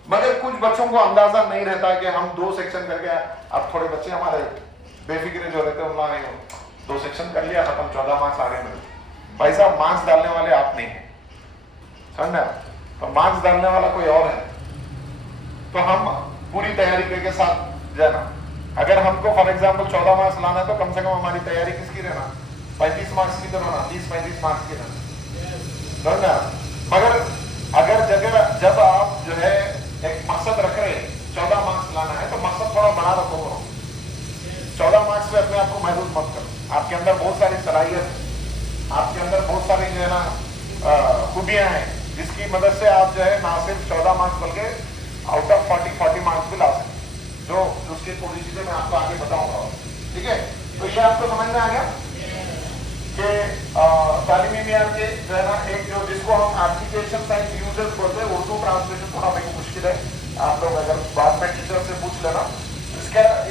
मगर कुछ बच्चों को अंदाजा नहीं रहता कि हम 2 सेक्शन करके, अब थोड़े बच्चे हमारे बेफिक्रे जो रहते हैं उन्होंने 2 सेक्शन कर लिया, खत्म, 14 मार्क्स आ गए मेरे। भाई साहब मार्क्स डालने वाले आप नहीं है, समझना, तो मार्क्स डालने वाला कोई और है। तो हम पूरी तैयारी करके साथ जाना। अगर हमको फॉर एग्जाम्पल 14 मार्क्स लाना है तो कम से कम हमारी तैयारी किसकी रहना, 35 मार्क्स की तो रहना, 30-35 मार्क्स की रहना, समझना। मगर अगर जब आप जो है एक मकसद रख रहे हैं 14 मार्क्स लाना है, तो मकसद थोड़ा बड़ा रखो। 14 मार्क्स पे अपने आप को महदूद मत करो। आपके अंदर बहुत सारी सलाहियत है, आपके अंदर बहुत सारी जो है ना खूबियां हैं, जिसकी मदद से आप जो है ना सिर्फ 14 मार्क्स बल्कि आउट ऑफ 40 मार्क्स भी ला सकते, जो उसकी थोड़ी चीजें मैं आपको आगे बताऊंगा। ठीक है, तो ये आपको समझ में आ गया कि तालीमी मियार के जो है ना एक जो जिसको हम एप्लीकेशन साइंस यूजर्स बोलते हैं, उर्दू ट्रांसलेशन थोड़ा मेरे को मुश्किल है, आप लोग अगर बाद में टीचर से पूछ लेना।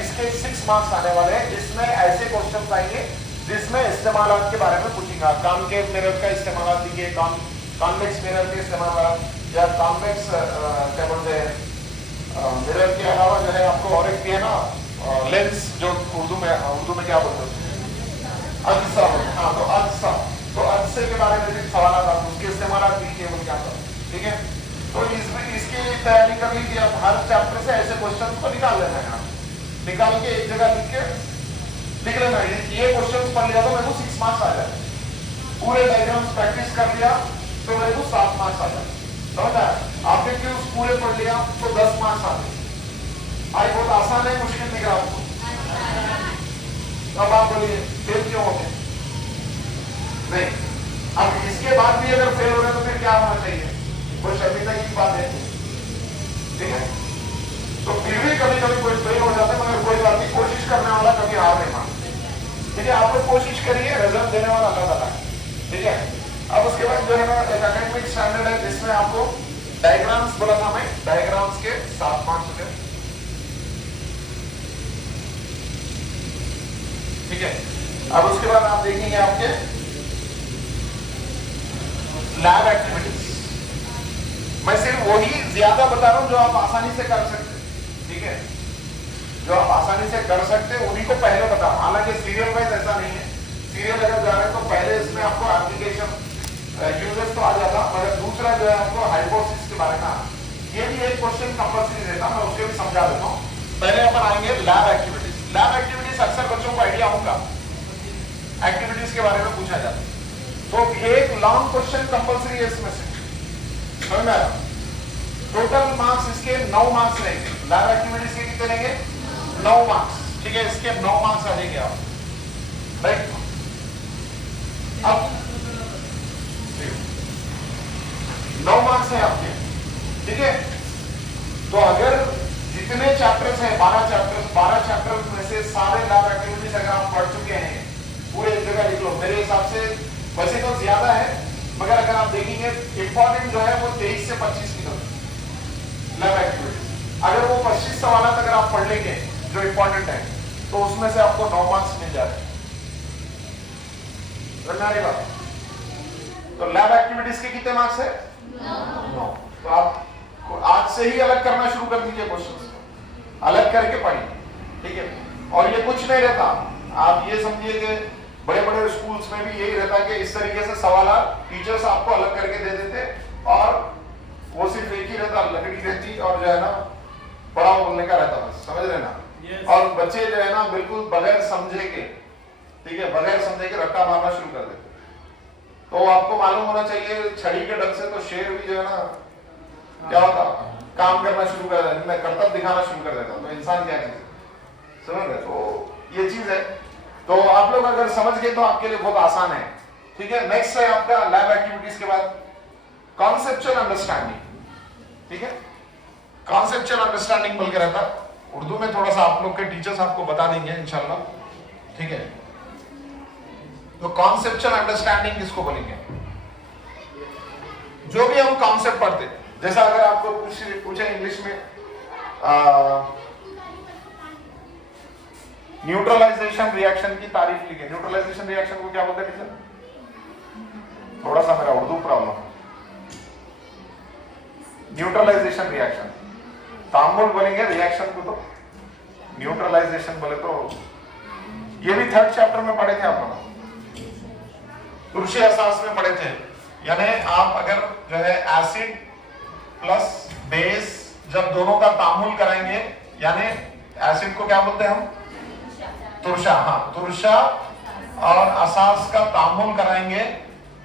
इसके 6 मार्क्स आने वाले हैं, जिसमें ऐसे क्वेश्चन आएंगे जिसमें इस्तेमालात के बारे में पूछेंगे। कॉनकेव मिरर का इस्तेमाल दिए, कॉन्वेक्स मिरर के इस्तेमाल, या कॉन्वेक्स क्या बोलते हैं मिरर के अलावा जो है आपको और एक भी है ना लेंस, जो उर्दू में क्या बोलते हैं, अज्सा। हाँ तो अज्सा, तो अज्से के बारे में भी सवाल आता है, उसके इस्तेमाल लिखिए वो क्या था। ठीक है, तो इसकी तैयारी कर लीजिए। आप हर चैप्टर से ऐसे क्वेश्चन को निकाल लेना है, निकाल के एक जगह लिख लेना है। ये क्वेश्चन पढ़ लिया तो मेरे को 6 मार्क्स आ जाए, पूरे डायग्राम्स प्रैक्टिस कर लिया तो मेरे को 7 मार्क्स आ जाए, समझा। आपने क्यों पूरे पढ़ लिया तो 10 मार्क्स आ गए। आज बहुत आसान है, मुश्किल दिख रहा आपको। अब आप बोलिए फेल क्यों हो गए, नहीं। अब इसके बाद भी अगर फेल हो रहे तो फिर क्या होना चाहिए, कोई शर्मिंदा की बात है, ठीक है। तो फिर भी कभी कभी कोई फेल हो जाता है, मगर कोई बात नहीं, कोशिश करने वाला कभी हार नहीं मानता। ठीक है, आप लोग कोशिश करिए, रिजल्ट देने वाला अल्लाह ताला है। ठीक है, अब उसके बाद जो है ना एक एकेडमिक स्टैंडर्ड है, जिसमें आपको डायग्राम्स बोला था मैं, डायग्राम्स के 7 मार्क्स होते हैं। ठीक है, अब उसके बाद आप देखेंगे आपके लैब एक्टिविटीज। मैं सिर्फ वही ज्यादा बता रहा हूं जो आप आसानी से कर सकते हैं। ठीक है, जो आप आसानी से कर सकते हैं उन्हीं को पहले बता रहा हूं। हालांकि सीरियल वाइज ऐसा नहीं है, सीरियल अगर जा रहे हैं तो पहले इसमें आपको एप्लीकेशन यूजर्स तो आ जाता, मगर दूसरा जो है आपको हाइपोथेसिस के बारे में, ये भी भी एक क्वेश्चन कंपल्सरी रहता, मैं उसके भी समझा देता हूँ। पहले अपन आएंगे लैब एक्टिविटीज। लैब एक्टिविटीज अक्सर बच्चों को आइडिया होगा, एक्टिविटीज के बारे में पूछा जाता है, तो एक लॉन्ग क्वेश्चन कंपल्सरी है इसमें से, समझ में आया? टोटल मार्क्स इसके 9 मार्क्स रहेंगे। लैब एक्टिविटीज के कितने रहेंगे? 9 मार्क्स, ठीक है, इसके 9 मार्क्स आ जाएंगे आप, राइट? अब 9 मार्क्स है आपके, ठीक है। तो अगर जितने चैप्टर्स हैं 12 चैप्टर्स में से सारे लैब एक्टिविटीज अगर आप पढ़ चुके हैं, पूरे एक जगह लिख लो। मेरे हिसाब से वैसे तो ज्यादा है, मगर अगर आप देखेंगे इंपॉर्टेंट जो है वो 23 से 25 की लैब एक्टिविटीज। अगर वो 25 सवाल अगर आप पढ़ लेंगे जो इंपॉर्टेंट है, तो उसमें से आपको 9 मार्क्स मिल जाते हैं। तो लैब एक्टिविटीज के कितने मार्क्स है? 9। तो आप आज से ही अलग करना शुरू कर दीजिए, क्वेश्चंस को अलग करके पढ़िए, ठीक है। और ये कुछ नहीं रहता, आप ये समझिए कि बड़े बड़े स्कूल्स में भी यही रहता कि इस तरीके से सवाल टीचर्स आपको अलग करके दे देते, और वो सिर्फ एक ही रहता, लकड़ी रहती, और जो है ना पढ़ाओ बोलने का रहता, बस, समझ रहे ना? और बच्चे जो है ना बिल्कुल बगैर समझे के, ठीक है, बगैर समझे के रट्टा मारना शुरू कर देते। तो आपको मालूम होना चाहिए, छड़ी के डर से तो शेर भी जो है ना क्या होता, काम करना शुरू कर देता, कर्तव्य दिखाना शुरू कर देता। तो इंसान क्या चीज है, समझ रहे? तो ये चीज है। तो आप लोग अगर समझ गए तो आपके लिए बहुत आसान है, ठीक है। नेक्स्ट है आपका लैब एक्टिविटीज के बाद कॉन्सेप्चुअल अंडरस्टैंडिंग, ठीक है। कॉन्सेप्चुअल अंडरस्टैंडिंग बोल के रहता, उर्दू में थोड़ा सा आप लोग के टीचर्स आपको बता देंगे इंशाल्लाह, ठीक है। तो कॉन्सेप्चुअल अंडरस्टैंडिंग किसको बोलेंगे? जो भी हम कॉन्सेप्ट पढ़ते, जैसा अगर आपको पूछे इंग्लिश में न्यूट्रलाइजेशन रिएक्शन की तारीफ लिखे, न्यूट्रलाइजेशन रिएक्शन को क्या बोलते हैं टीचर? थोड़ा सा मेरा उर्दू प्रॉब्लम है। न्यूट्रलाइजेशन रिएक्शन, तामुल बोलेंगे रिएक्शन को, तो न्यूट्रलाइजेशन बोले तो ये भी 3rd चैप्टर में पढ़े थे आप लोग, तुर्शी असास में पढ़े थे। यानी आप अगर जो है एसिड प्लस बेस जब दोनों का तामुल कराएंगे, यानी एसिड को क्या बोलते हैं हम? तुरशा, हाँ, तुरशा और असास का तामुल कराएंगे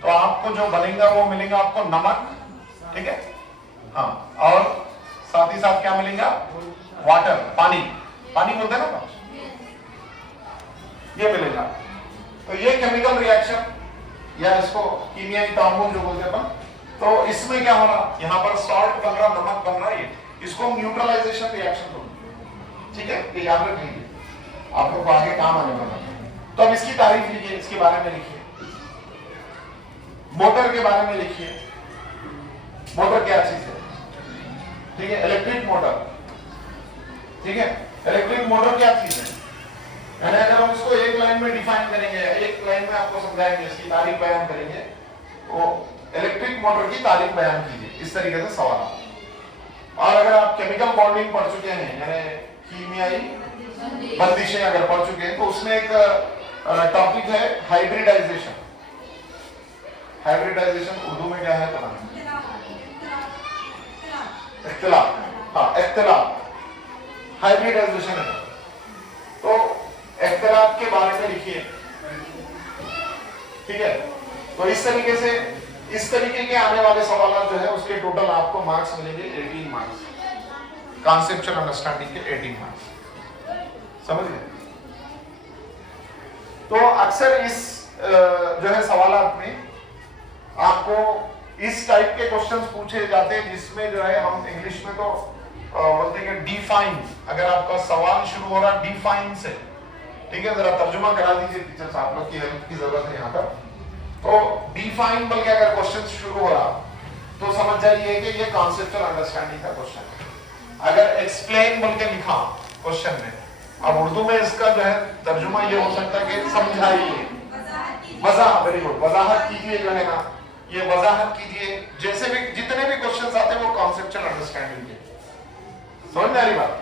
तो आपको जो बनेगा वो मिलेगा आपको नमक, ठीक है, हाँ, और साथ ही साथ क्या मिलेगा? वाटर, पानी, पानी बोलते हैं ना, ये मिलेगा। तो ये केमिकल रिएक्शन या इसको कीमियाई तामुल जो बोलते हैं अपन, तो इसमें क्या हो रहा, यहाँ पर सॉल्ट बन रहा, नमक बन रहा, ये इसको न्यूट्रलाइजेशन रिएक्शन बोलते, ठीक है। ये याद रख लीजिए, आप लोग को आगे काम आने वाला। तो अब इसकी तारीफ लिखिए, इसके बारे में लिखिए, मोटर के बारे में लिखिए, मोटर क्या चीज है, ठीक है, इलेक्ट्रिक मोटर, ठीक है। इलेक्ट्रिक मोटर क्या चीज है, यानी अगर हम इसको एक लाइन में डिफाइन करेंगे, एक लाइन में आपको समझाएंगे, इसकी तारीफ बयान करेंगे, तो इलेक्ट्रिक मोटर की तारीफ बयान कीजिए, इस तरीके से सवाल। और अगर आप केमिकल बॉन्डिंग पढ़ चुके हैं, यानी कीमियाई बंदिशें अगर पढ़ चुके हैं, तो उसमें एक टॉपिक है हाइब्रिडाइजेशन। हाइब्रिडाइजेशन उर्दू में क्या है पता नहीं, इख्तिलाफ, हाँ, इख्तिलाफ, हाइब्रिडाइजेशन है। तो इख्तिलाफ के बारे में लिखिए, ठीक है। तो इस तरीके से, इस तरीके के आने वाले सवाल जो है उसके टोटल आपको मार्क्स मिलेंगे 18 मार्क्स, कॉन्सेप्चुअल अंडरस्टैंडिंग के 18 मार्क्स, समझ गए? तो अक्सर इस जो है सवालात में आपको इस टाइप के क्वेश्चंस पूछे जाते हैं, जिसमें जो है हम इंग्लिश में तो बोलते हैं डिफाइन। अगर आपका सवाल शुरू हो रहा डिफाइन से, ठीक है, जरा तर्जुमा करा दीजिए टीचर्स, आप लोग की हेल्प की जरूरत है यहाँ पर। तो डिफाइन बोल के अगर क्वेश्चन शुरू हो रहा तो समझ जाइए कि ये कॉन्सेप्चुअल अंडरस्टैंडिंग का क्वेश्चन है। अगर एक्सप्लेन बोल के लिखा क्वेश्चन में, अब उर्दू में इसका जो है तर्जुमा ये हो सकता है कि समझाइए, वजाहत, वेरी गुड, वजाहत कीजिए, जो है ना ये वजाहत कीजिए। जैसे भी जितने भी क्वेश्चंस आते हैं वो कॉन्सेप्चुअल अंडरस्टैंडिंग के, समझ में आ रही बात?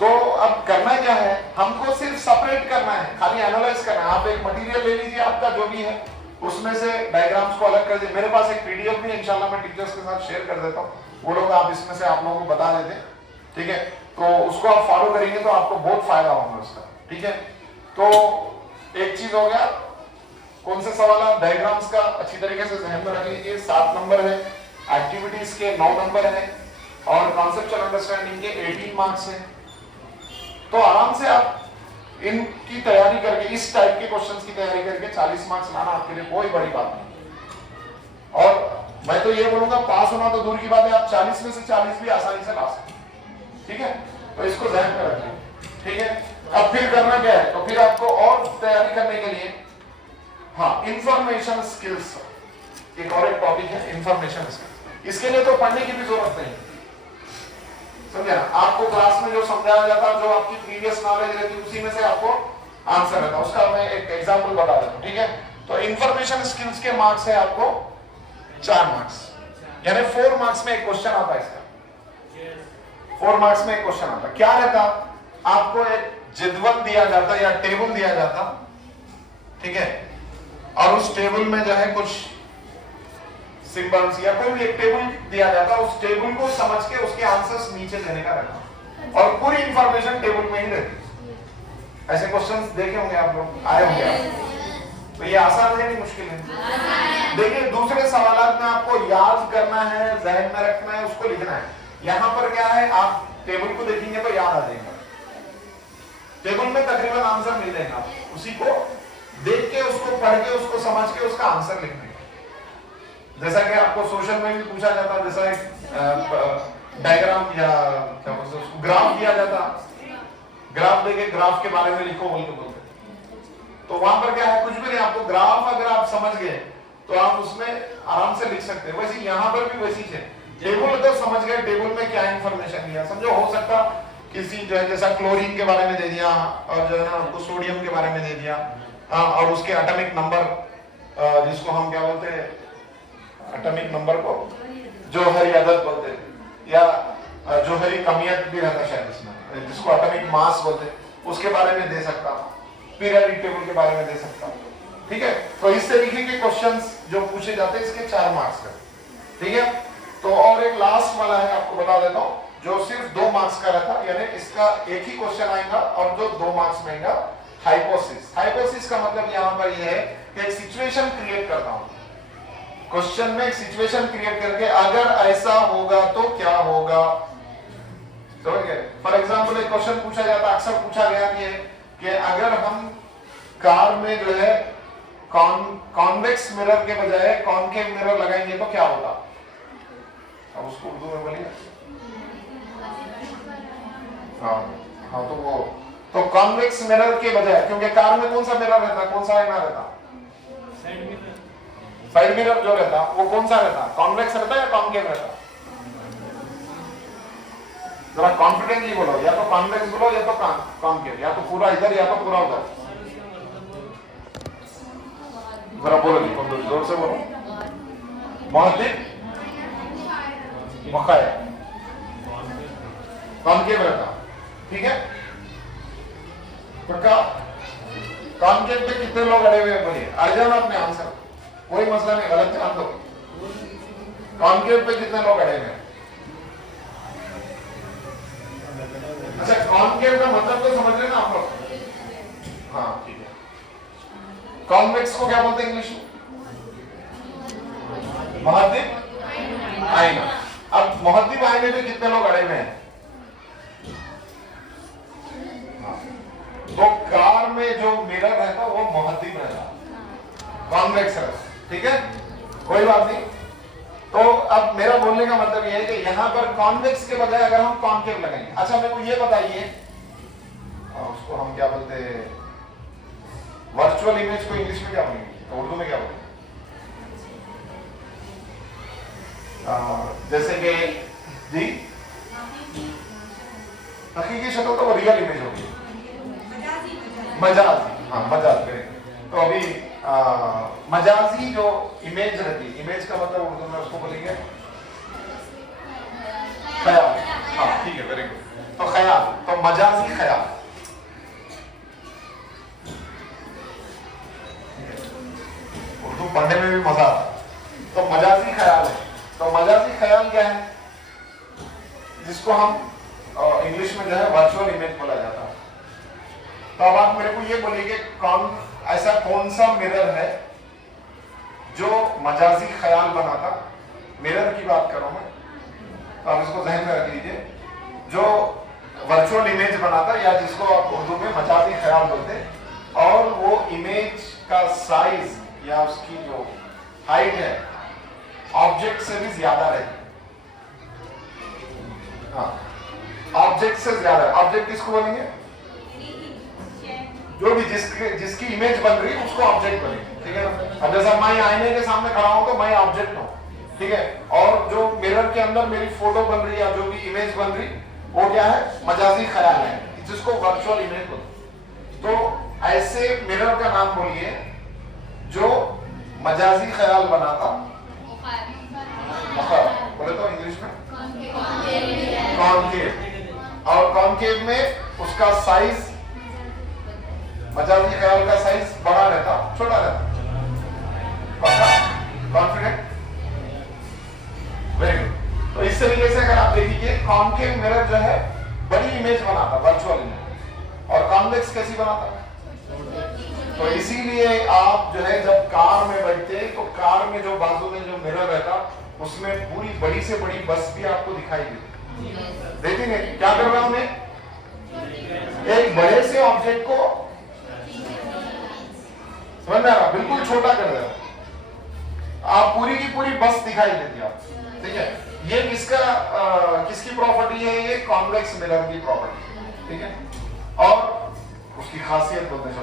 तो अब करना क्या है, हमको सिर्फ सेपरेट करना है, खाली एनालाइज करना है। आप एक मटेरियल ले लीजिए आपका जो भी है, उसमें से डायग्राम्स को अलग कर दे। मेरे पास एक पीडीएफ भी इंशाल्लाह मैं टीचर्स के साथ शेयर कर देता हूँ, वो लोग आप इसमें से आप लोगों को बता देते हैं, ठीक है। तो उसको आप फॉलो करेंगे तो आपको बहुत फायदा होगा उसका, ठीक है। तो एक चीज हो गया, कौन से सवाल डायग्राम्स का अच्छी तरीके से ध्यान में रख लीजिए। 7 नंबर है, एक्टिविटीज के 9 नंबर है और कॉन्सेप्चुअल अंडरस्टैंडिंग के 18 मार्क्स है। तो आराम से आप इनकी तैयारी करके, इस टाइप के क्वेश्चंस की तैयारी करके 40 मार्क्स लाना आपके लिए कोई बड़ी बात नहीं। और मैं तो ये बोलूंगा, पास होना तो दूर की बात है, आप 40 में से 40 भी आसानी से ला सकते हैं, ठीक है। तो इसको ध्यान में रखिए, ठीक है। अब फिर करना क्या है, तो फिर आपको और तैयारी करने के लिए, हाँ, इंफॉर्मेशन स्किल्स एक और एक टॉपिक है, इंफॉर्मेशन स्किल्स। इसके लिए तो पढ़ने की भी जरूरत नहीं, समझे ना। आपको क्लास में जो समझाया जाता है, जो आपकी प्रीवियस नॉलेज रहती है, उसी में से आपको आंसर रहता है। उसका मैं एक एग्जांपल बता देता हूं, ठीक है। तो इंफॉर्मेशन स्किल्स के मार्क्स है आपको 4 मार्क्स, यानी 4 मार्क्स में एक क्वेश्चन आता है इसका। 4 मार्क्स में एक क्वेश्चन आता है। क्या रहता, आपको एक जदवल दिया जाता या टेबल दिया जाता, ठीक है, और उस टेबल में जो है कुछ सिंबल्स या कोई भी एक टेबल दिया जाता, उस टेबल को समझ के उसके आंसर्स नीचे देने का रहता, और पूरी इंफॉर्मेशन टेबल में ही रहती। ऐसे क्वेश्चंस देखे होंगे आप लोग, आए होंगे आप। तो ये आसान है नहीं मुश्किल है। देखिए दूसरे सवालात में आपको याद करना है, जहन में रखना है, उसको लिखना है। यहां पर क्या है, आप टेबल को देखेंगे तो याद आ जाएगा, टेबल में तकरीबन आंसर मिल जाएगा, उसी को देख के, उसको पढ़ के, उसको समझ के उसका आंसर लिखना है। जैसा कि आपको सोशल में भी पूछा जाता, जैसा एक डायग्राम या क्या बोलते हैं उसको, ग्राफ दिया जाता, ग्राफ देके ग्राफ के बारे में लिखो बोल के बोलते। तो वहां पर क्या है, कुछ भी नहीं, आपको ग्राफ अगर आप समझ गए तो आप उसमें आराम से लिख सकते हैं। वैसे यहाँ पर भी वैसी है, टेबल तो समझ गए, टेबल में क्या इंफॉर्मेशन दिया, समझो। हो सकता किसी जो है, जैसा क्लोरीन के बारे में दे दिया, और जो है ना आपको सोडियम के बारे में दे दिया, और उसके एटॉमिक नंबर, जिसको हम क्या बोलते हैं, एटॉमिक नंबर को जौहरी अदद बोलते हैं, या जौहरी कमियत भी रहता शायद इसमें, जिसको एटॉमिक मास बोलते हैं, उसके बारे में दे सकता, पीरियोडिक टेबल के बारे में दे सकता, ठीक है। तो इस तरीके के क्वेश्चंस जो पूछे जाते हैं, इसके 4 मार्क्स का, ठीक है। तो और एक लास्ट वाला है, आपको बता देता हूं, जो सिर्फ 2 मार्क्स का रहता, यानी इसका एक ही क्वेश्चन आएगा और जो 2 मार्क्स में आएगा, हाइपोथेसिस। हाइपोथेसिस का मतलब यहाँ पर यह है कि एक सिचुएशन क्रिएट करता हूं, क्वेश्चन में एक सिचुएशन क्रिएट करके, अगर ऐसा होगा तो क्या होगा, समझ गए। फॉर एग्जांपल एक क्वेश्चन पूछा जाता, अक्सर पूछा गया कि अगर हम कार में जो है कॉन्वेक्स मिरर के बजाय कॉनकेव मिरर लगाएंगे तो क्या होगा। अब उसको उर्दू में बोलिए। हाँ तो वो, तो कॉन्वेक्स मिरर के बजाय, क्योंकि कार में कौन सा मिरर रहता, कौन सा आईना रहता, साइड मिरर जो रहता वो कौन सा रहता, कॉन्वेक्स रहता या कॉनकेव रहता। जरा कॉन्फिडेंटली बोलो, या तो कॉन्वेक्स बोलो या तो कॉनकेव, या तो पूरा इधर या तो पूरा उधर। जरा बोलो जी, जोर से बोलो। मुहद्दिब मुखाया, कॉनकेव रहता, ठीक है। पक्का। कॉनकेव पे कितने लोग अड़े हुए हैं, बोलिए, अड़ जाओ ना अपने आंसर, कोई मसला नहीं, गलत जान दो। कॉनकेव पे कितने लोग अड़े हुए हैं। अच्छा, कॉनकेव का मतलब तो समझ रहे ना आप लोग। हाँ ठीक है। कॉन्वेक्स को क्या बोलते हैं इंग्लिश में, मुहद्दिब आईना। अब मुहद्दिब आईने पे कितने लोग अड़े हुए हैं। तो कार में जो मिरर रहता वो मुहद्दिब रहता, कॉन्वेक्स रहता, ठीक है, कोई बात नहीं। तो अब मेरा बोलने का मतलब ये है कि यहाँ पर कॉन्वेक्स के बजाय अगर हम कॉनकेव लगाएंगे। अच्छा मेरे को ये बताइए, उसको हम क्या बोलते हैं, वर्चुअल इमेज को इंग्लिश में क्या बोलेंगे, तो उर्दू में क्या बोलेंगे। जैसे कि जी, हकीकी शक्ल तो वो रियल इमेज होगी, मजाजी, हाँ मजाज करेंगे। तो अभी मजाजी जो इमेज रहती है, इमेज का मतलब उर्दू में उसको बोलेंगे ख्याल। हाँ ठीक है, वेरी गुड। तो ख्याल, तो मजाजी ख्याल, उर्दू ख्याल क्या है, जिसको हम इंग्लिश में जो है वर्चुअल इमेज बोला जाता है। तो अब आप मेरे को ये बोलिए कि ऐसा कौन सा मिरर है जो मजाजी ख्याल बनाता, मिरर की बात कर रहा हूं मैं, तो आप इसको जहन में रख लीजिए, जो वर्चुअल इमेज बनाता या जिसको आप उर्दू में मजाजी ख्याल बोलते, और वो इमेज का साइज या उसकी जो हाइट है ऑब्जेक्ट से भी ज्यादा रहती। हाँ, ऑब्जेक्ट से ज्यादा। ऑब्जेक्ट किसको बोलेंगे, जो भी जिसकी इमेज बन रही है उसको ऑब्जेक्ट बनेगी, ठीक है ना। अब जैसा मैं आईने के सामने खड़ा हूं तो मैं ऑब्जेक्ट हूं, ठीक है, और जो मिरर के अंदर मेरी फोटो बन रही है या जो भी इमेज बन रही वो क्या है, मजाजी ख्याल है, जिसको वर्चुअल इमेज बोलते। तो ऐसे मिरर का नाम बोलिए जो मजाजी ख्याल बनाता। बोले तो इंग्लिश में कॉनकेव, और कॉनकेव में उसका साइज, मजाजी ख्याल का साइज बड़ा रहता, छोटा रहता। Confident, very good. तो इस तरीके से अगर आप देखिए कॉनकेव मिरर जो है बड़ी इमेज बनाता, वर्चुअल इमेज, और कॉन्वेक्स कैसी बनाता। तो इसीलिए आप जो है जब कार में बैठते तो कार में जो बाजू में जो मिरर रहता उसमें पूरी बड़ी से बड़ी बस भी आपको दिखाई देती। देखेंगे क्या कर रहा हूं मैं, एक बड़े से ऑब्जेक्ट को समझ में आ रहा, बिल्कुल छोटा कर दे रहा, आप पूरी की पूरी बस दिखाई देती आप, ठीक है। ये किसकी प्रॉपर्टी है, ये कॉन्वेक्स मिरर की प्रॉपर्टी, ठीक है, और उसकी खासियत बोलते हैं।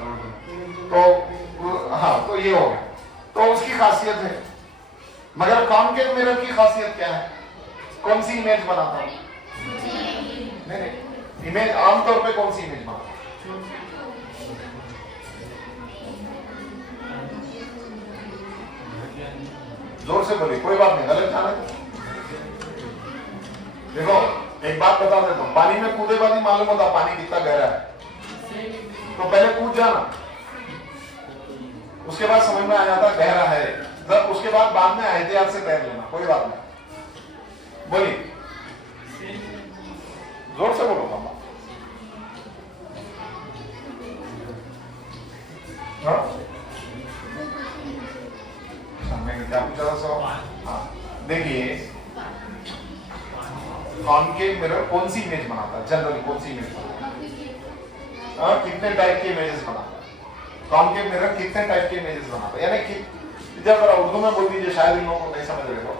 तो हाँ, तो ये हो गया, तो उसकी खासियत है। मगर कॉनकेव मिरर की खासियत क्या है, कौन सी इमेज बनाता है, नहीं, इमेज आमतौर पे कौन सी इमेज बनाता, जोर से बोलिए, कोई बात नहीं, गलत जाना। देखो एक बात बता देता हूं, पानी में कूदे बाद ही मालूम होता पानी कितना गहरा है, तो पहले कूद जाना, उसके बाद समझ में आ जाता गहरा है, तब उसके बाद में एहतियात से तैर लेना, कोई बात नहीं। बोलिए, जोर से बोलो मामा। क्या पूछा था? हाँ, देखिए कॉनकेव मिरर कौन सी इमेज बनाता है, जनरली कौन सी इमेज बनाता है, कितने टाइप के इमेजेस बनाता है कॉनकेव मिरर, कितने टाइप के इमेजेस बनाता है, यानी कि जब उर्दू में बोल दीजिए, शायद इन लोगों को नहीं समझ रहे हो।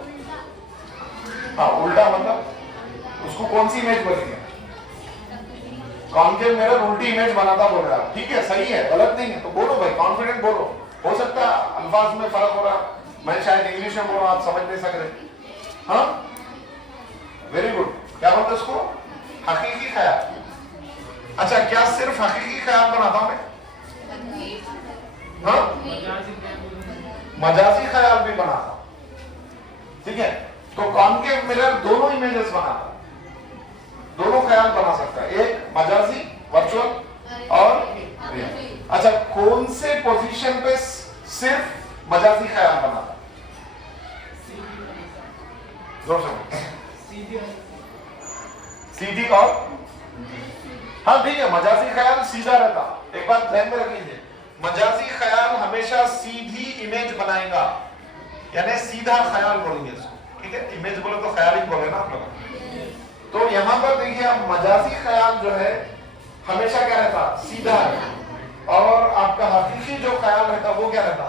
हाँ, उल्टा मतलब उसको कौन सी इमेज बोलेंगे, कॉनकेव मिरर उल्टी इमेज बनाता बोल रहा है, ठीक है, सही है, गलत नहीं है, तो बोलो भाई, कॉन्फिडेंट बोलो। हो सकता है अल्फाज में फर्क हो रहा, मैं शायद इंग्लिश में बोल रहा हूं, आप समझ नहीं सक रहे। हाँ, वेरी गुड। क्या बोलते उसको, हकीकी ख्याल। अच्छा, क्या सिर्फ हकीकी ख्याल बनाता हूं मैं, हाँ, मजाजी ख्याल भी बनाता, ठीक है। तो कॉनकेव मिरर दोनों इमेजेस बनाता, दोनों ख्याल बना सकता है, एक मजाजी वर्चुअल और रियल। अच्छा, कौन से पोजीशन पे सिर्फ मजाजी ख्याल बनाता, सीधी और, हाँ ठीक है, मजाजी ख्याल सीधा रहता। एक बात ध्यान में रख लीजिए, मजाजी ख्याल हमेशा सीधी इमेज बनाएगा, यानी सीधा ख्याल बोलेंगे इसको, ठीक है। इमेज बोले तो ख्याल ही बोले ना आप लोग। तो यहां पर देखिए, आप मजाजी ख्याल जो है हमेशा क्या रहता, सीधा है, और आपका हकीकी जो ख्याल रहता वो क्या रहता,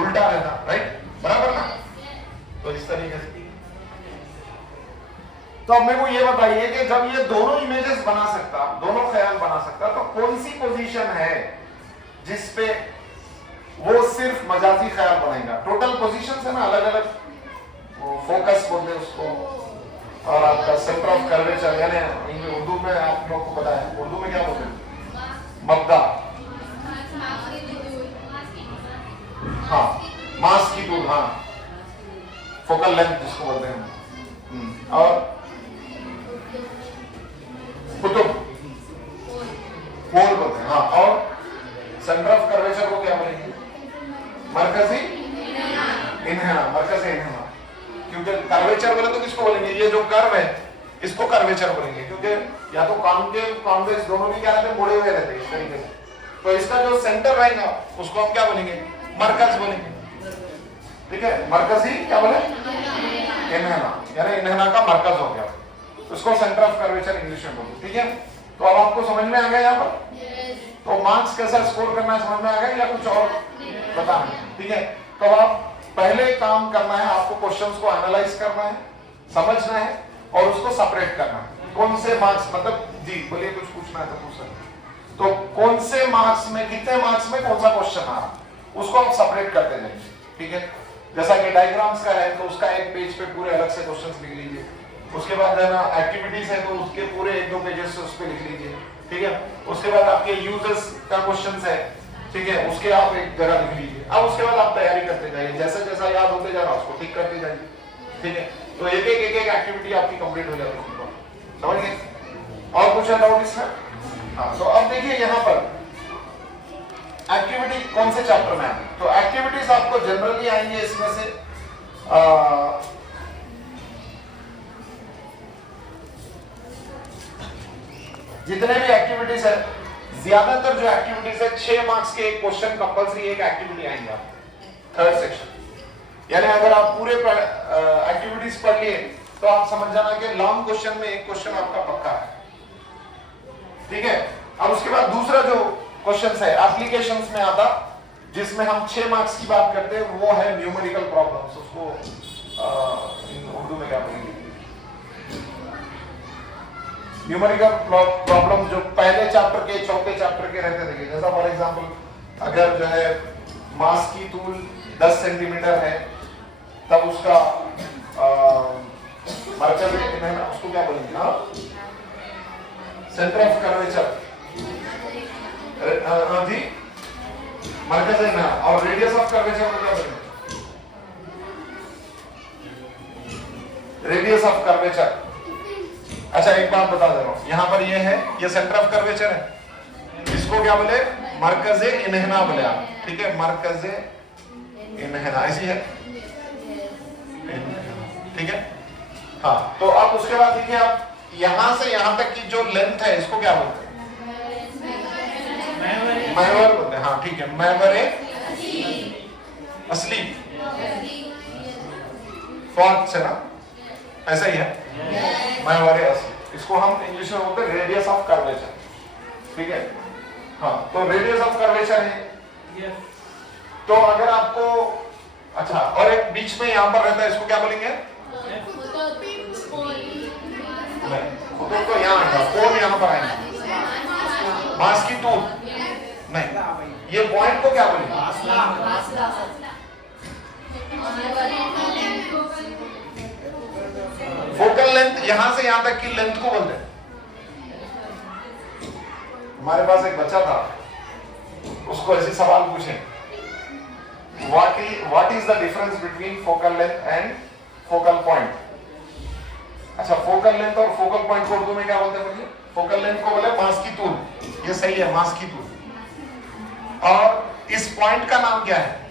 उल्टा रहता, राइट, बराबर ना। तो इस तरीके से, तो अब मेरे को ये बताइए कि जब ये दोनों इमेजेस बना सकता, दोनों ख्याल बना सकता, तो कौन सी पोजीशन है जिसपे वो सिर्फ मजाजी ख्याल बनाएगा। टोटल पोजीशन है ना, अलग अलग, फोकस बोलते हैं उसको, और आपका सेंटर ऑफ कर्वेचर, यानी उर्दू में आप लोग को पता है, उर्दू में क्या बोलते हैं, मब्दा, हाँ, मास की दूर, हाँ, फोकल लेंथ जिसको बोलते हैं, और कुतुब, पोल बोलते हैं, हाँ, और सेंटर ऑफ कर्वेचर को क्या बोलेंगे, मरकजी इन्हेना, मरकजी इन्हेना, क्योंकि कर्वेचर बोले तो कर्व है इसको कर्वेचर बोलेंगे, क्योंकि या तो कॉन्केव कॉन्वेक्स दोनों भी क्या रहते हैं, मुड़े हुए रहते हैं इस तरीके से। तो इसका जो सेंटर रहेगा उसको हम क्या बोलेंगे, मरकज बोलेंगे। ठीक है, मरकज ही क्या बोले, इन्हेना, यानी इन्हेना का मरकज हो गया, उसको सेंटर ऑफ कर्वेचर इंग्लिश में बोलते। ठीक है, तो अब आपको समझ में आ गया यहाँ पर? तो मार्क्स कैसा स्कोर करना है समझ में आ गया या कुछ और बताना है? ठीक है, तो आप पहले काम करना है, आपको क्वेश्चंस को एनालाइज करना है, समझना है और उसको सेपरेट करना है। कौन से मार्क्स, मतलब जी बोलिए, कुछ पूछना है तो पूछ सकते। तो कौन से मार्क्स में, कितने मार्क्स में कौन सा क्वेश्चन आ रहा, उसको आप सेपरेट करते जाइए। ठीक है, जैसा कि डायग्राम्स का है तो उसका एक पेज पे पूरे अलग से क्वेश्चंस लिख लीजिए। उसके बाद है ना एक्टिविटीज है तो उसके पूरे 1-2 पेजेस उस पे लिख लीजिए। ठीक है, उसके बाद आपके यूजर्स का क्वेश्चंस है, ठीक है, उसके आप एक जगह लिख लीजिए। अब उसके बाद आप तैयारी करते जाइए, जैसा जैसा याद होते जा रहा उसको ठीक करते जाइए। ठीक है, तो एक एक एक्टिविटी आपकी कंप्लीट हो जाती है। समझ गए? और कुछ है डाउट इसमें? हाँ, तो अब देखिए यहाँ पर एक्टिविटी कौन से चैप्टर में है। तो एक्टिविटीज आपको जनरली आएंगे इसमें से जितने भी एक्टिविटीज है, ज्यादातर जो एक्टिविटीज है 6 मार्क्स के एक क्वेश्चन कंपलसरी एक एक्टिविटी आएंगे आप थर्ड सेक्शन। यानी अगर आप पूरे एक्टिविटीज पढ़ लिए तो आप समझ जाना कि लॉन्ग क्वेश्चन में एक क्वेश्चन आपका पक्का है। ठीक है, अब उसके बाद दूसरा जो क्वेश्चन है एप्लीकेशंस में आता, जिसमें हम 6 मार्क्स की बात करते हैं, वो है न्यूमेरिकल प्रॉब्लम्स। उसको उर्दू में क्या बोलेंगे, न्यूमेरिकल प्रॉब्लम जो पहले चैप्टर के चौथे चैप्टर के रहते थे। जैसा फॉर एग्जांपल अगर जो है मास की तूल 10 सेंटीमीटर है तब उसका मरकज कितना है, उसको क्या बोलेंगे, हाँ सेंटर ऑफ कर्वेचर जी, मरकज है ना, और रेडियस ऑफ कर्वेचर को क्या बोलेंगे, रेडियस ऑफ कर्वेचर। अच्छा एक बात बता दे रहा हूं, यहां पर ये है, ये सेंटर ऑफ कर्वेचर है, इसको क्या बोले, मरकज़े इन्हेना बोले आप। ठीक है, मरकज़े इन्हेना ऐसी है। ठीक है, हाँ, तो अब उसके बाद देखिए आप यहां से यहां तक की जो लेंथ है इसको क्या बोलते हैं, महवर बोलते हैं। हाँ ठीक है, महवरे असली, फॉन्ट से ना, ऐसा ही है, महवरे असली। इसको हम इंग्लिश में बोलते हैं रेडियस ऑफ कर्वेचर। ठीक है, हाँ, तो रेडियस ऑफ कर्वेचर है। तो अगर आपको, अच्छा, और एक बीच में यहां पर रहता है, इसको क्या बोलेंगे, तो यहाँ कोण यहाँ पर आएंगे, मास की तूल नहीं, ये पॉइंट को क्या बोलेंगे, फोकल लेंथ, यहां से यहां तक की लेंथ को बोलते हैं। हमारे पास एक बच्चा था, उसको ऐसे सवाल पूछे, what is the difference between focal length and focal point. अच्छा, फोकल लेंथ और फोकल पॉइंट को उर्दू में क्या बोलते हैं मुझे, फोकल लेंथ को बोले मास की तूल, ये सही है, मास की तूल। और इस पॉइंट का नाम क्या है,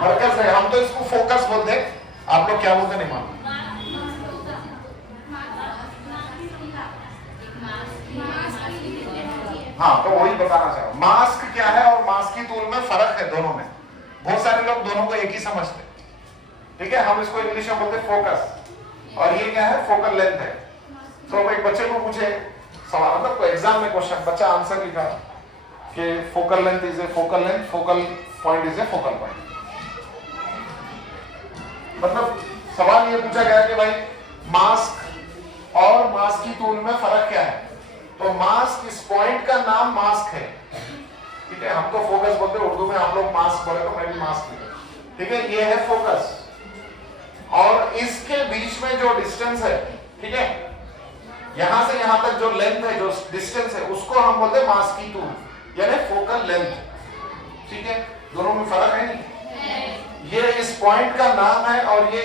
मरकज है, हम तो इसको फोकस बोलते हैं, आप लोग क्या बोलते नहीं मालूम। हाँ, तो वही बताना चाह रहा हूं, मास्क क्या है और मास्क की तूल में फर्क है दोनों में। बहुत सारे लोग दोनों को एक ही समझते हैं। ठीक है, हम इसको इंग्लिश में बोलते हैं फोकस, और ये क्या है, फोकल लेंथ है। तो एक बच्चे को पूछे सवाल, मतलब एग्जाम में क्वेश्चन, बच्चा आंसर लिखा कि focal length is a focal length, focal point is a focal point. मतलब सवाल ये पूछा गया कि भाई मास्क और मास्क की तूल में फर्क क्या है। तो मास्क, इस पॉइंट का नाम मास्क है। ठीक है, हम तो फोकस बोलते हैं, उर्दू में आप लोग मास्क बोले तो मैं भी मास्क बोलूं। ठीक है, ये है फोकस, और इसके बीच में जो डिस्टेंस है, ठीक है, यहां से यहां तक जो लेंथ है, जो डिस्टेंस है, उसको हम बोलते हैं मास्क की तूल, यानी फोकल लेंथ। ठीक है, दोनों में फर्क है नहीं, ये इस पॉइंट का नाम है और ये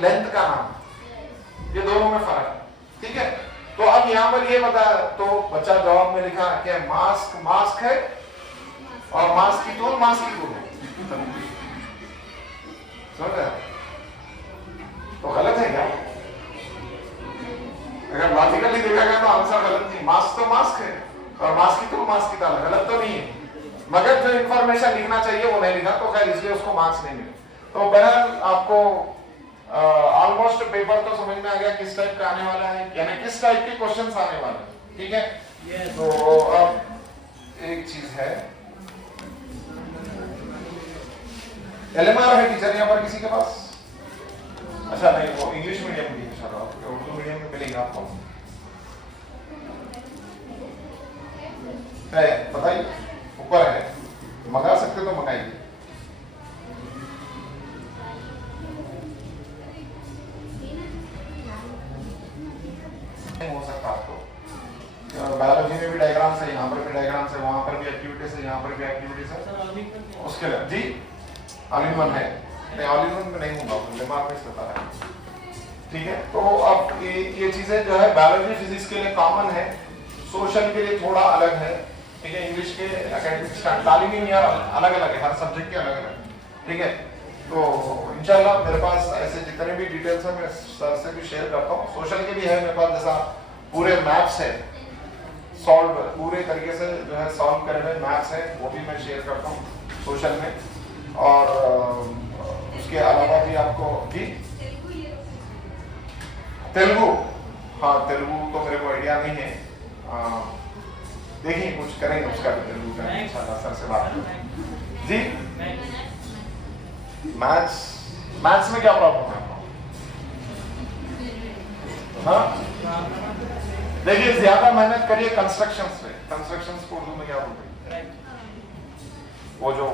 लेंथ का नाम, ये दोनों में फर्क है। ठीक है, तो अब यहां पर ये बता, तो बच्चा जवाब में लिखा कि मास्क मास्क है और मास की टूल है। समझ रहे? तो गलत है क्या? अगर लॉजिकली देखा गया तो आंसर गलत नहीं। मास्क तो मास्क है और मास्क की टूल मास्क की तरह, गलत तो नहीं है, मगर जो इंफॉर्मेशन लिखना चाहिए वो नहीं लिखा, तो खैर इसलिए उसको मार्क्स नहीं मिले। तो बहरहाल आपको ऑलमोस्ट पेपर तो समझ में आ गया किस टाइप का आने वाला है, यानी किस टाइप के क्वेश्चंस आने वाले हैं। ठीक है, तो अब एक चीज है, एलएमआर है टीचर यहाँ पर किसी के पास? अच्छा नहीं, वो इंग्लिश मीडियम की है, उर्दू मीडियम में मिलेगा आपको, है बताइए, ऊपर है, मंगा सकते तो मंगाइए। हो सकता आपको बायोलॉजी में भी डायग्राम्स है, यहाँ पर भी डायग्राम्स है, वहां पर भी एक्टिविटीज है, यहाँ पर भी एक्टिविटीज है। उसके लिए जी ऑल इन वन है, नहीं ऑल इन वन में नहीं होगा, दिमाग में इसका है। ठीक है, तो अब ये चीजें जो है बायोलॉजी फिजिक्स के लिए कॉमन है, सोशल के लिए थोड़ा अलग है। ठीक है, इंग्लिश के एकेडमिक तालीमी यार अलग अलग है, हर सब्जेक्ट के अलग अलग। ठीक है, तो इंशाल्लाह मेरे पास ऐसे जितने भी डिटेल्स है मैं सर से भी शेयर करता हूँ। सोशल के भी है मेरे पास, जैसा पूरे मैप्स है सॉल्व, पूरे तरीके से जो है सॉल्व करे हुए मैप्स है, वो भी मैं शेयर करता हूँ सोशल में। और उसके अलावा भी आपको जी तेलुगु, हाँ तेलुगु तो मेरे को आइडिया नहीं है, देखिए कुछ करेंगे उसका भी तेलुगु का इंशाल्लाह सर से बात जी। मैथ्स में क्या प्रॉब्लम है? हाँ देखिए, ज्यादा मेहनत करिए कंस्ट्रक्शंस पे। कंस्ट्रक्शंस को उर्दू में क्या बोलते हैं? वो जो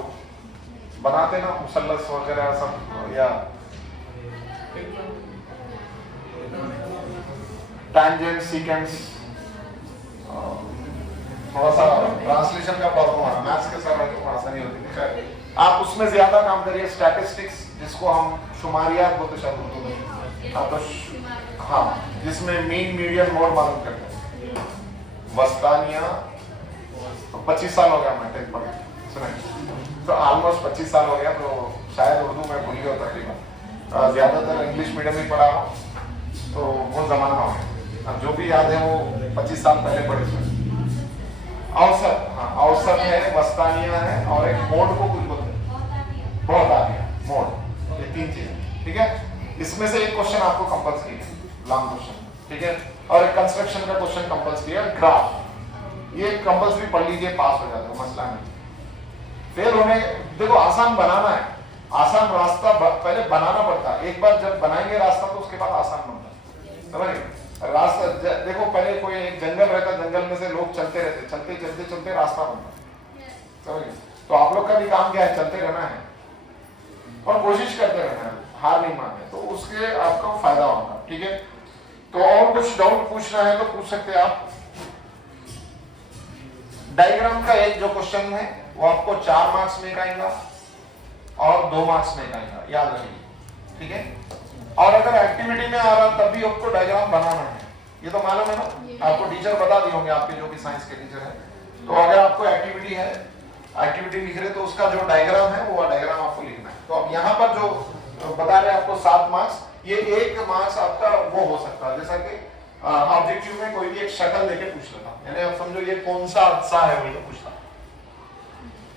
बनाते ना मुसल्लस वगैरह सब, या टैंजेंट सीकेंस, थोड़ा सा ट्रांसलेशन का प्रॉब्लम है मैथ्स के साथ, थोड़ा सा नहीं होती है। आप उसमें ज्यादा काम करिए, स्टैटिस्टिक्स जिसको हम शुमारियात बोलते शायद उर्दू में, आप तो हाँ, जिसमें मीन मीडियन मोड मालूम करते हैं। वस्तानिया 25 साल हो गया मैं टेंथ पढ़े, सुने तो ऑलमोस्ट 25 साल हो गया, तो शायद उर्दू में भूल गया तकरीबन, ज्यादातर इंग्लिश मीडियम ही पढ़ा हूँ, तो वो जमाना हो गया। अब जो भी याद है वो 25 साल पहले पढ़े थे। औसत, हाँ औसत है, वस्तानिया है, और एक मोड को कुछ बोलते हैं, बहुत आ गया मोड, ये तीन चीजें। ठीक है, इसमें से एक क्वेश्चन आपको कंपल्सरी है, लॉन्ग क्वेश्चन। ठीक है, और एक कंस्ट्रक्शन का क्वेश्चन कंपल्सरी है, ग्राफ, ये कंपल्सरी पढ़ लीजिए, पास हो जाता है, मसला नहीं। फेल होने, देखो आसान बनाना है, आसान रास्ता पहले बनाना पड़ता है, एक बार जब बनाएंगे रास्ता तो उसके बाद आसान बनता है, समझ रास्ता। देखो पहले कोई एक जंगल रहता, जंगल में से लोग चलते रहते, चलते चलते चलते रास्ता बनता, समझ। तो आप लोग का भी काम क्या है, चलते रहना है और कोशिश करते रहना है, हार नहीं मानना, तो उसके आपका फायदा होगा। ठीक है, तो और कुछ डाउट पूछना है तो पूछ सकते हैं आप। डायग्राम का एक जो क्वेश्चन है वो आपको 4 मार्क्स में आएगा और 2 मार्क्स में आएगा, याद रखिए। ठीक है, और अगर एक्टिविटी में आ रहा तब भी आपको डायग्राम बनाना है, ये तो मालूम है ना, आपको टीचर बता दिए होंगे, आपके जो भी साइंस के टीचर है। तो अगर आपको एक्टिविटी है, एक्टिविटी लिख रहे तो उसका जो डायग्राम है वो डायग्राम आपको लिखना है। तो अब यहाँ पर जो बता रहे हैं आपको 7 मार्क्स, ये 1 मार्क्स आपका वो हो सकता है, जैसा कि ऑब्जेक्टिव में कोई भी एक शक्ल लेके पूछ लेता, यानी आप समझो ये कौन सा हादसा है वो पूछता।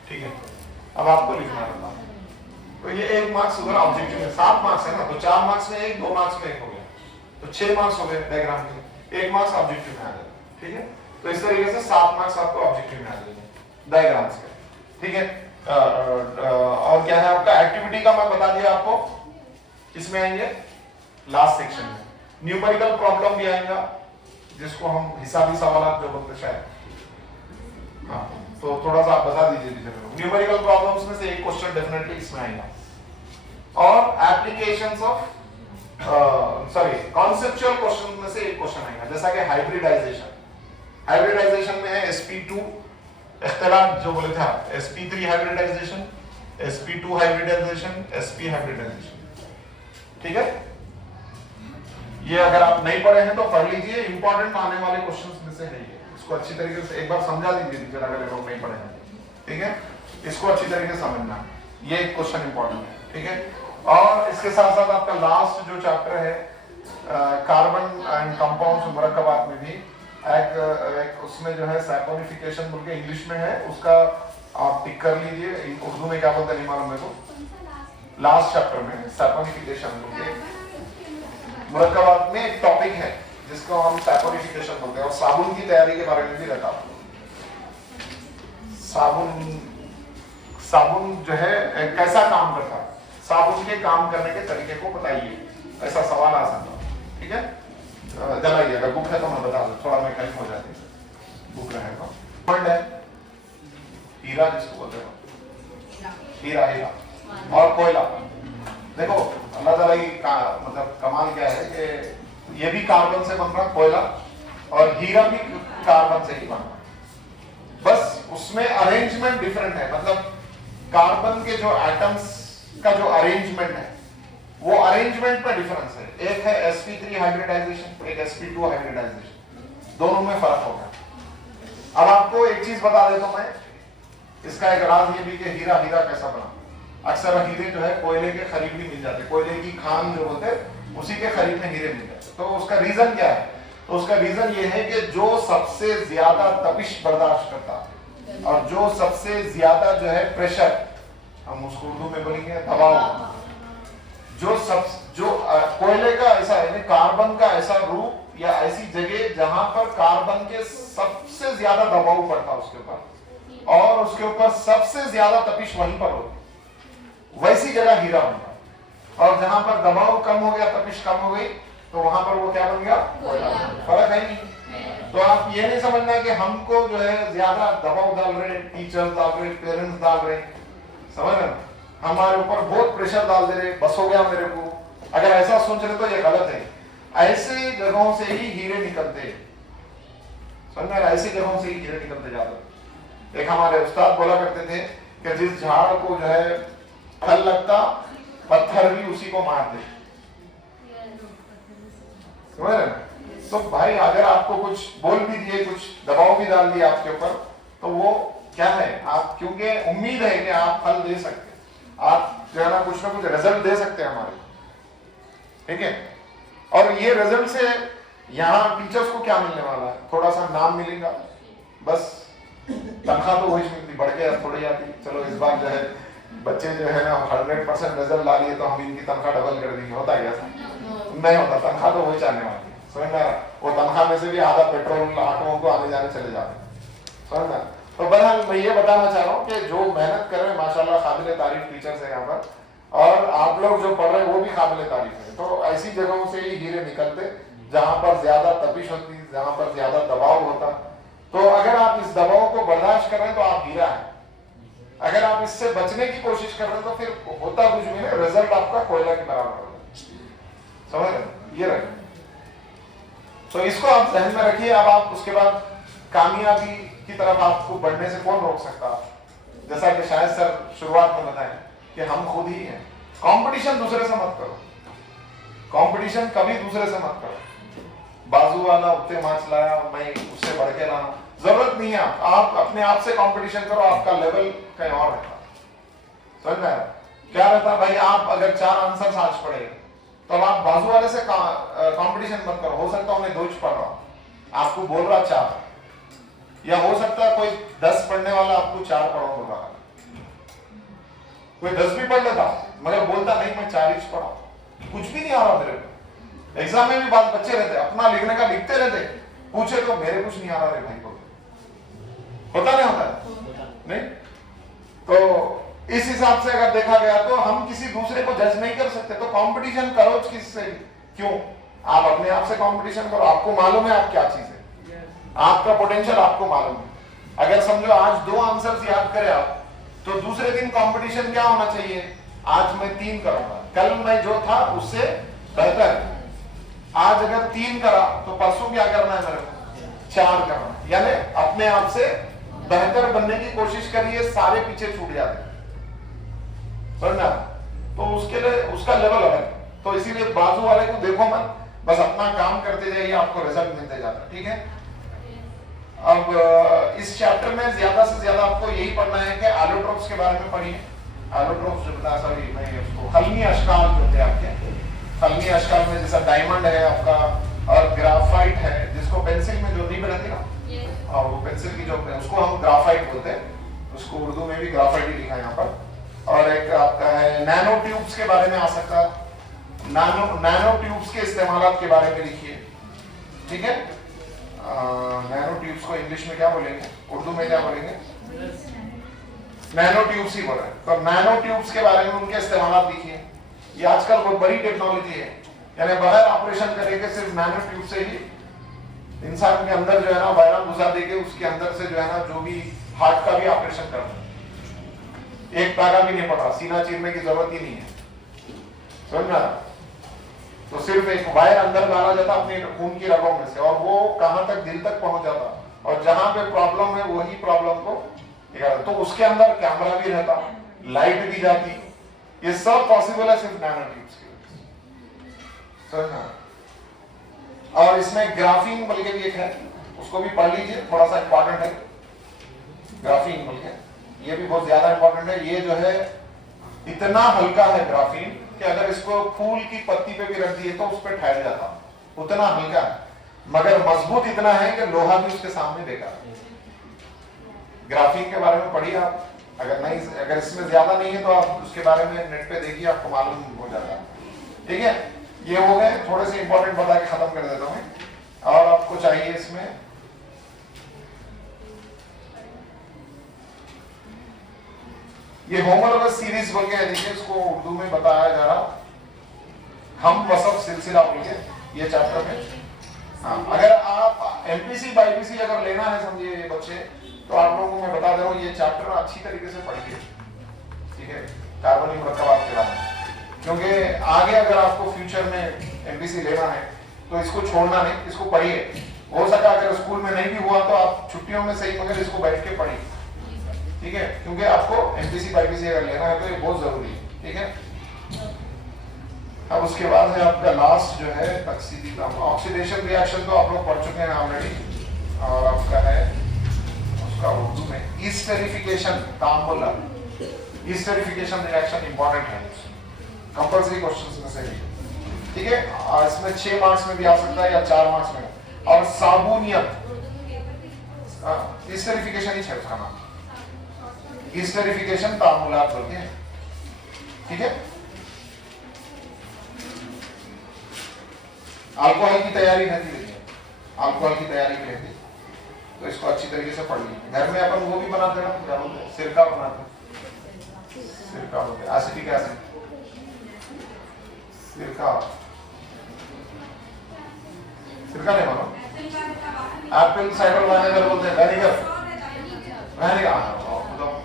ठीक है, अब आपको लिखना रहता, तो ये 1 मार्क्स उधर ऑब्जेक्टिव में, 7 मार्क्स है ना, तो 4 मार्क्स में 1, 2 मार्क्स में 1 हो गया, तो 6 मार्क्स हो गए डायग्राम के, 1 मार्क्स ऑब्जेक्टिव में आ जाएगा। ठीक है, तो इस तरीके से 7 मार्क्स आपको ऑब्जेक्टिव में आ जाएंगे डायग्राम्स के। ठीक है, और क्या है आपका एक्टिविटी का मैं बता दिया आपको, इसमें आएंगे लास्ट सेक्शन में न्यूमेरिकल प्रॉब्लम भी आएगा, जिसको हम हिसाबी सवाल जो बोलते शायद। हाँ, तो थोड़ा सा आप बता दीजिए न्यूमेरिकल प्रॉब्लम्स में से एक क्वेश्चन डेफिनेटली इसमें आएगा, और एप्लीकेशंस ऑफ कॉन्सेप्चुअल क्वेश्चन में से एक क्वेश्चन आएगा, जैसा कि हाइब्रिडाइजेशन। हाइब्रिडाइजेशन में है sp2 इख्तिलाफ जो बोले थे आप, sp3 hybridisation, sp2 hybridisation, sp hybridisation. ठीक है, ये अगर आप नहीं पढ़े हैं तो पढ़ लीजिए, इंपॉर्टेंट आने वाले क्वेश्चंस में से है ये, इसको अच्छी तरीके से एक बार समझा लीजिए टीचर अगर लोग नहीं पढ़े हैं। ठीक है, इसको अच्छी तरीके से समझना, ये क्वेश्चन इंपॉर्टेंट है, ठीक है। और इसके साथ साथ आपका लास्ट जो चैप्टर है कार्बन एंड कंपाउंड्स मुरक्कबात में भी एक उसमें जो है सैपोनिफिकेशन बोल के इंग्लिश में है, उसका आप टिक कर लीजिए, उर्दू में क्या बोलते हैं नहीं मालूम मेरे को। लास्ट चैप्टर में सैपोनिफिकेशन बोल के मुरक्कबात में एक टॉपिक है जिसको हम सैपोनिफिकेशन बोलते हैं, और साबुन की तैयारी के बारे में भी रहता है। साबुन जो है कैसा काम करता है, साबुन के काम करने के तरीके को बताइए, ऐसा सवाल आ सकता है, ठीक है। जलाइए, अगर बुक है तो मैं बता दूं, थोड़ा मैं हेल्प हो जाती है, बुक रहेगा। फंड है हीरा जिसको बोलते हैं, हीरा और कोयला। देखो अल्लाह ताला की मतलब कमाल क्या है कि ये भी कार्बन से बन रहा कोयला, और हीरा भी कार्बन से ही बन रहा, बस उसमें अरेंजमेंट डिफरेंट है। मतलब कार्बन के जो एटम्स का जो अरेंजमेंट है वो अरेंजमेंट पे डिफरेंस है। एक है sp3 हाइब्रिडाइजेशन, एक sp2 हाइब्रिडाइजेशन, दोनों में फर्क होगा। अब आपको एक चीज बता देता हूं मैं, इसका एक राज ये भी कि हीरा कैसा बना। अक्सर हीरे जो है कोयले के करीब भी मिल जाते, कोयले की खान जो होते उसी के करीब में हीरे मिल जाते। तो उसका रीजन क्या है? तो उसका रीजन ये है कि जो सबसे ज्यादा तपिश बर्दाश्त करता है और जो सबसे ज्यादा जो है प्रेशर, हम उसको उर्दू में बोलेंगे दबाव, जो कोयले का ऐसा है, कार्बन का ऐसा रूप या ऐसी जगह जहां पर कार्बन के सबसे ज्यादा दबाव पड़ता है उसके ऊपर, और उसके ऊपर सबसे ज्यादा तपिश वहीं पर होती, वैसी जगह हीरा बनता है। और जहां पर दबाव कम हो गया, तपिश कम हो गई, तो वहां पर वो क्या बन गया? कोयला। फर्क है नहीं। तो आप ये नहीं समझना कि हमको जो है ज्यादा दबाव डाल रहे, टीचर्स डाल रहे, पेरेंट्स डाल रहे, समझ रहे, हमारे ऊपर बहुत प्रेशर डाल दे रहे, बस हो गया मेरे को। अगर ऐसा सोच रहे तो ये गलत है। ऐसे जगहों से ही हीरे निकलते, समझ रहे, ऐसी जगहों से ही हीरे निकलते जाते। एक हमारे उस्ताद बोला करते थे कि जिस झाड़ को जो है फल लगता, पत्थर भी उसी को मार दे, समझ रहे। तो भाई अगर आपको कुछ बोल भी दिए, कुछ दबाव भी डाल दिया आपके ऊपर, तो वो क्या है, आप क्योंकि उम्मीद है कि आप फल दे सकते, आप जो है ना कुछ रिजल्ट दे सकते हैं हमारे, ठीक है। और ये रिजल्ट से यहाँ टीचर्स को क्या मिलने वाला है? थोड़ा सा नाम मिलेगा, बस तनख्वाह तो वही मिलती, बढ़ के थोड़ी आती। चलो इस बार जो है बच्चे जो है ना 100% रिजल्ट ला लिए तो हम इनकी तनख्वाह डबल कर देंगे, होता क्या? नहीं होता, तनख्वाह तो वही चाहने वाली है, समझ में आ रहा? वो तनख्वाह में से भी आधा पेट्रोल ऑटोओं को आने जाने चले जाते, समझ में। तो बहरहाल मैं ये बताना चाह रहा हूँ कि जो मेहनत कर रहे हैं माशाल्लाह काबिल तारीफ टीचर्स है यहाँ पर, और आप लोग जो पढ़ रहे हैं वो भी काबिल तारीफ है। तो ऐसी जगहों से ही हीरे निकलते जहां पर ज्यादा तपिश होती, जहां पर ज्यादा दबाव होता। तो अगर आप इस दबाव को बर्दाश्त कर रहे हैं तो आप हीरा है। अगर आप इससे बचने की कोशिश कर रहे हैं तो फिर होता कुछ भी नहीं, रिजल्ट आपका कोयला के बराबर होगा, समझ रहे? ये रहे, तो इसको आप ध्यान में रखिए। अब आप उसके बाद कामयाबी की तरफ आपको बढ़ने से कौन रोक सकता? जैसा कि शायद सर शुरुआत में बताएं कि हम खुद ही हैं। कंपटीशन दूसरे से मत करो, कंपटीशन कभी दूसरे से मत करो। बाजू वाला उतने मार्क्स लाया, मैं उससे बढ़ के लाना, जरूरत नहीं है। आप अपने आप से कंपटीशन करो, आपका लेवल कहीं और रहता, समझ में आया? क्या रहता भाई, आप अगर 4 आंसर आज पढ़े तो आप बाजू वाले से कंपटीशन मत करो। हो सकता है मैं 2 पढ़ रहा हूं, आपको बोल रहा 4, या हो सकता है कोई 10 पढ़ने वाला आपको 4 पढ़ो बोल रहा है, कोई 10 भी पढ़ लेता मगर बोलता नहीं मैं 4 ही पढ़ा, कुछ भी नहीं आ रहा मेरे को। एग्जाम में भी बात बच्चे रहते, अपना लिखने का लिखते रहते, पूछे तो मेरे कुछ नहीं आ रहा रे भाई को, होता नहीं होता नहीं। तो इस हिसाब से अगर देखा गया तो हम किसी दूसरे को जज नहीं कर सकते। तो कंपटीशन करो किससे? क्यों? आप अपने आप से कंपटीशन करो। आपको मालूम है आप क्या चीज है, आपका पोटेंशियल आपको मालूम है। अगर समझो आज 2 आंसर्स याद करें आप, तो दूसरे दिन कंपटीशन क्या होना चाहिए? आज मैं 3 करूंगा, कल मैं जो था उससे बेहतर। आज अगर 3 करा तो परसों क्या करना है मेरे को? 4 करना, यानी अपने आप से बेहतर बनने की कोशिश करिए, सारे पीछे छूट जाते, समझना? तो उसके लिए उसका लेवल अलग है। तो इसीलिए बाजू वाले को देखो मत, बस अपना काम करते जाइए, आपको रिजल्ट मिलते जाता है, ठीक है। अब इस चैप्टर में ज्यादा से ज्यादा आपको यही पढ़ना है कि एलोट्रोप्स के बारे में पढ़िए। एलोट्रोप्स जो बता सॉरी मैं उसको खलनी अश्काल जो होते हैं आपके, खलनी अश्काल में जैसा डायमंड है आपका और ग्राफाइट है, जिसको पेंसिल में जो नहीं रहती ना, और वो पेंसिल की जो उसको हम ग्राफाइट बोलते हैं, उसको उर्दू में भी ग्राफाइट ही लिखा है यहाँ पर। और एक आपका है नैनो ट्यूब्स के बारे में आ सकता है, नैनो ट्यूब्स के इस्तेमाल के बारे में लिखिए, ठीक है। नैनो ट्यूब्स को इंग्लिश में क्या बोलेंगे, उर्दू में क्या बोलेंगे, नैनो ट्यूब्स ही बोल रहे हैं। तो नैनो ट्यूब्स के बारे में उनके इस्तेमाल लिखिए। ये आजकल बहुत बड़ी टेक्नोलॉजी है, यानी बगैर ऑपरेशन करके सिर्फ नैनो ट्यूब से ही इंसान के अंदर जो है ना वायरस घुसा देके उसके अंदर से जो है ना जो भी हार्ट का भी ऑपरेशन करना, एक धागा भी नहीं पड़ रहा, सीना चीरने की जरूरत ही नहीं है, समझ में? तो सिर्फ एक वायर अंदर डाला जाता अपने खून की रगों में से, और वो कहां तक, दिल तक पहुंच जाता, और जहां पे प्रॉब्लम है वही प्रॉब्लम को, तो उसके अंदर कैमरा भी रहता, लाइट भी जाती, ये सब पॉसिबल है सिर्फ नैनो ट्यूब्स के वजह से, समझना? और इसमें ग्राफीन बोल के भी एक है, उसको भी पढ़ लीजिए, थोड़ा सा इंपॉर्टेंट है ग्राफीन बोल के, ये भी बहुत ज्यादा इंपॉर्टेंट है। ये जो है इतना हल्का है ग्राफीन कि अगर इसको फूल की पत्ती पे भी रख दिए तो उस पर ठहर जाता, उतना हल्का है, मगर मजबूत इतना है कि लोहा भी उसके सामने बेकार। ग्राफीन के बारे में पढ़िए आप, अगर नहीं, अगर इसमें ज्यादा नहीं है तो आप उसके बारे में नेट पे देखिए, आपको मालूम हो जाता है, ठीक है। ये हो गए थोड़े से इंपॉर्टेंट बता के खत्म कर देता हूं। और आपको चाहिए इसमें ये होमोलोगस सीरीज बोल के, देखिए इसको उर्दू में बताया जा रहा हम वसफ सिलसिला बोल के, ये चैप्टर में। हाँ, अगर आप एमपीसी बाईपीसी अगर लेना है समझिए बच्चे, तो आप लोगों को मैं बता दे रहा हूँ ये चैप्टर अच्छी तरीके से पढ़िए, ठीक है, कार्बनिक मुरक्कबात के बारे में, क्योंकि आगे अगर आपको फ्यूचर में एमपीसी लेना है तो इसको छोड़ना नहीं, इसको पढ़िए। हो सका अगर स्कूल में नहीं भी हुआ तो आप छुट्टियों में सही मगर इसको बैठ के पढ़िए, ठीक है, क्योंकि आपको एमपीसी बाईपीसी अगर लेना है तो ये बहुत जरूरी है, ठीक है। अब उसके बाद है आपका लास्ट जो है तकसीदी का ऑक्सीडेशन रिएक्शन, तो आप लोग पढ़ चुके हैं ऑलरेडी, और आपका है उसका उर्दू में ईस्टरिफिकेशन तामुल, ईस्टरिफिकेशन रिएक्शन इंपॉर्टेंट है, कंपल्सरी क्वेश्चंस में से है, ठीक है। इसमें 6 मार्क्स में भी आ सकता है या 4 मार्क्स में। और साबुनियत, ईस्टरिफिकेशन ही है उसका नाम, ईस्टरिफिकेशन तामुलात बोलते हैं, ठीक है। अल्कोहल की तैयारी रहती है, अल्कोहल की तैयारी भी रहती है, तो इसको अच्छी तरीके से पढ़ लीजिए। घर में अपन वो भी बनाते हैं, क्या बोलते हैं, सिरका बनाते हैं, सिरका बोलते हैं, एसिटिक एसिड, सिरका, सिरका नहीं मानो, एप्पल साइडर वाइनेगर बोलते हैं, वेनिगर, वेनिगर,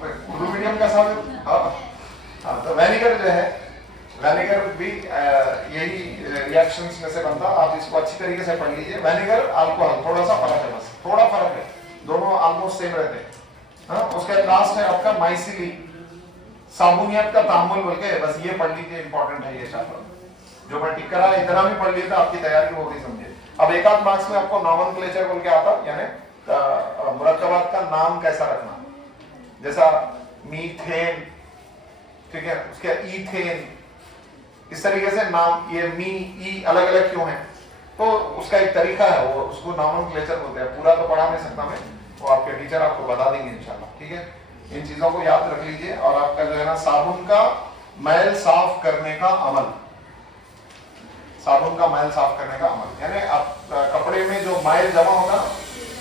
उर्दू मीडियम का साबित, हाँ, तो वेनिगर जो है, वेनिगर भी यही रिएक्शंस में से बनता, आप इसको अच्छी तरीके से पढ़ लीजिए। वेनिगर अल्कोहल थोड़ा सा फर्क है, बस थोड़ा फर्क है, दोनों ऑलमोस्ट सेम रहते हैं, हाँ। उसके लास्ट है आपका माइसिली, साबुनियत का तामुल बोल के, बस ये पढ़ लीजिए, इंपॉर्टेंट है ये चैप्टर, जो मैं टिक करा इतना भी पढ़ लिया था, आपकी तैयारी हो गई समझिए। अब एक आध मार्क्स में आपको नॉमेनक्लेचर बोल के आता, यानी मुरक्कबात का नाम कैसा रखना, जैसा मीथेन, ठीक है, उसके इथेन, इस तरीके से नाम, ये मी ई अलग अलग क्यों है, तो उसका एक तरीका है, वो उसको नॉमेनक्लेचर बोलते हैं। पूरा तो पढ़ा नहीं सकता मैं, वो आपके टीचर आपको बता देंगे इंशाल्लाह, ठीक है। इन चीजों को याद रख लीजिए। और आपका जो है ना साबुन का मैल साफ करने का अमल, साबुन का मैल साफ करने का अमल, यानी आप कपड़े में जो मैल जमा होगा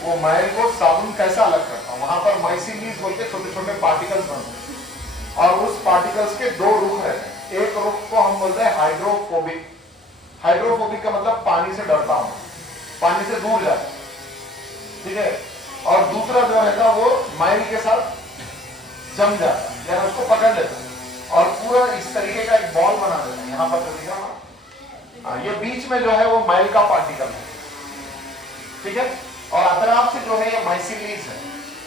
वो मैल को साबुन कैसा अलग करता है, वहां पर माइसिलीज बोल के छोटे छोटे पार्टिकल्स बनते हैं, और उस पार्टिकल्स के 2 रुख रहते हैं। एक रुख को हम बोलते हैं हाइड्रोफोबिक, हाइड्रोफोबिक का मतलब पानी से डरता हूं, पानी से दूर जाता, ठीक है। और दूसरा जो रहता वो मैल के साथ जम जाता है, यानी उसको पकड़ लेता है और पूरा इस तरीके का एक बॉल बना देता है। यहाँ पर देखिएगा, ये बीच में जो है वो मैल का पार्टिकल है, ठीक है, और अतराफ से जो है ये माइसिलीज है,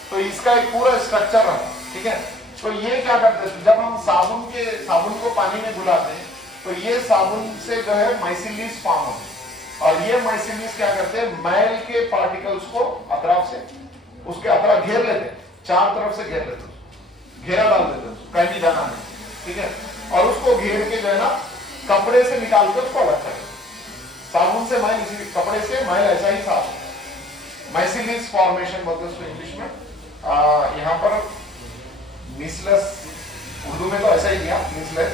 तो इसका एक पूरा स्ट्रक्चर रहा, ठीक है। तो ये क्या करते हैं, जब हम साबुन को पानी में घुलाते हैं तो ये साबुन से जो है माइसिलीज फॉर्म होते हैं, और ये माइसिलीज क्या करते हैं, मैल के पार्टिकल्स को अतराफ से उसके अतरा घेर लेते, चार तरफ से घेर लेते, घेरा डाल देते, कहीं भी जाना नहीं, ठीक है। और उसको घेर के जो है ना कपड़े से निकाल के उसको अलग करें। साबुन से मैल, इसी कपड़े से मैल ऐसा ही साफ है। माइसिलियस फॉर्मेशन बोलते हैं उसको इंग्लिश में। यहाँ पर मिसलस, उर्दू में तो ऐसा ही दिया मिसलस,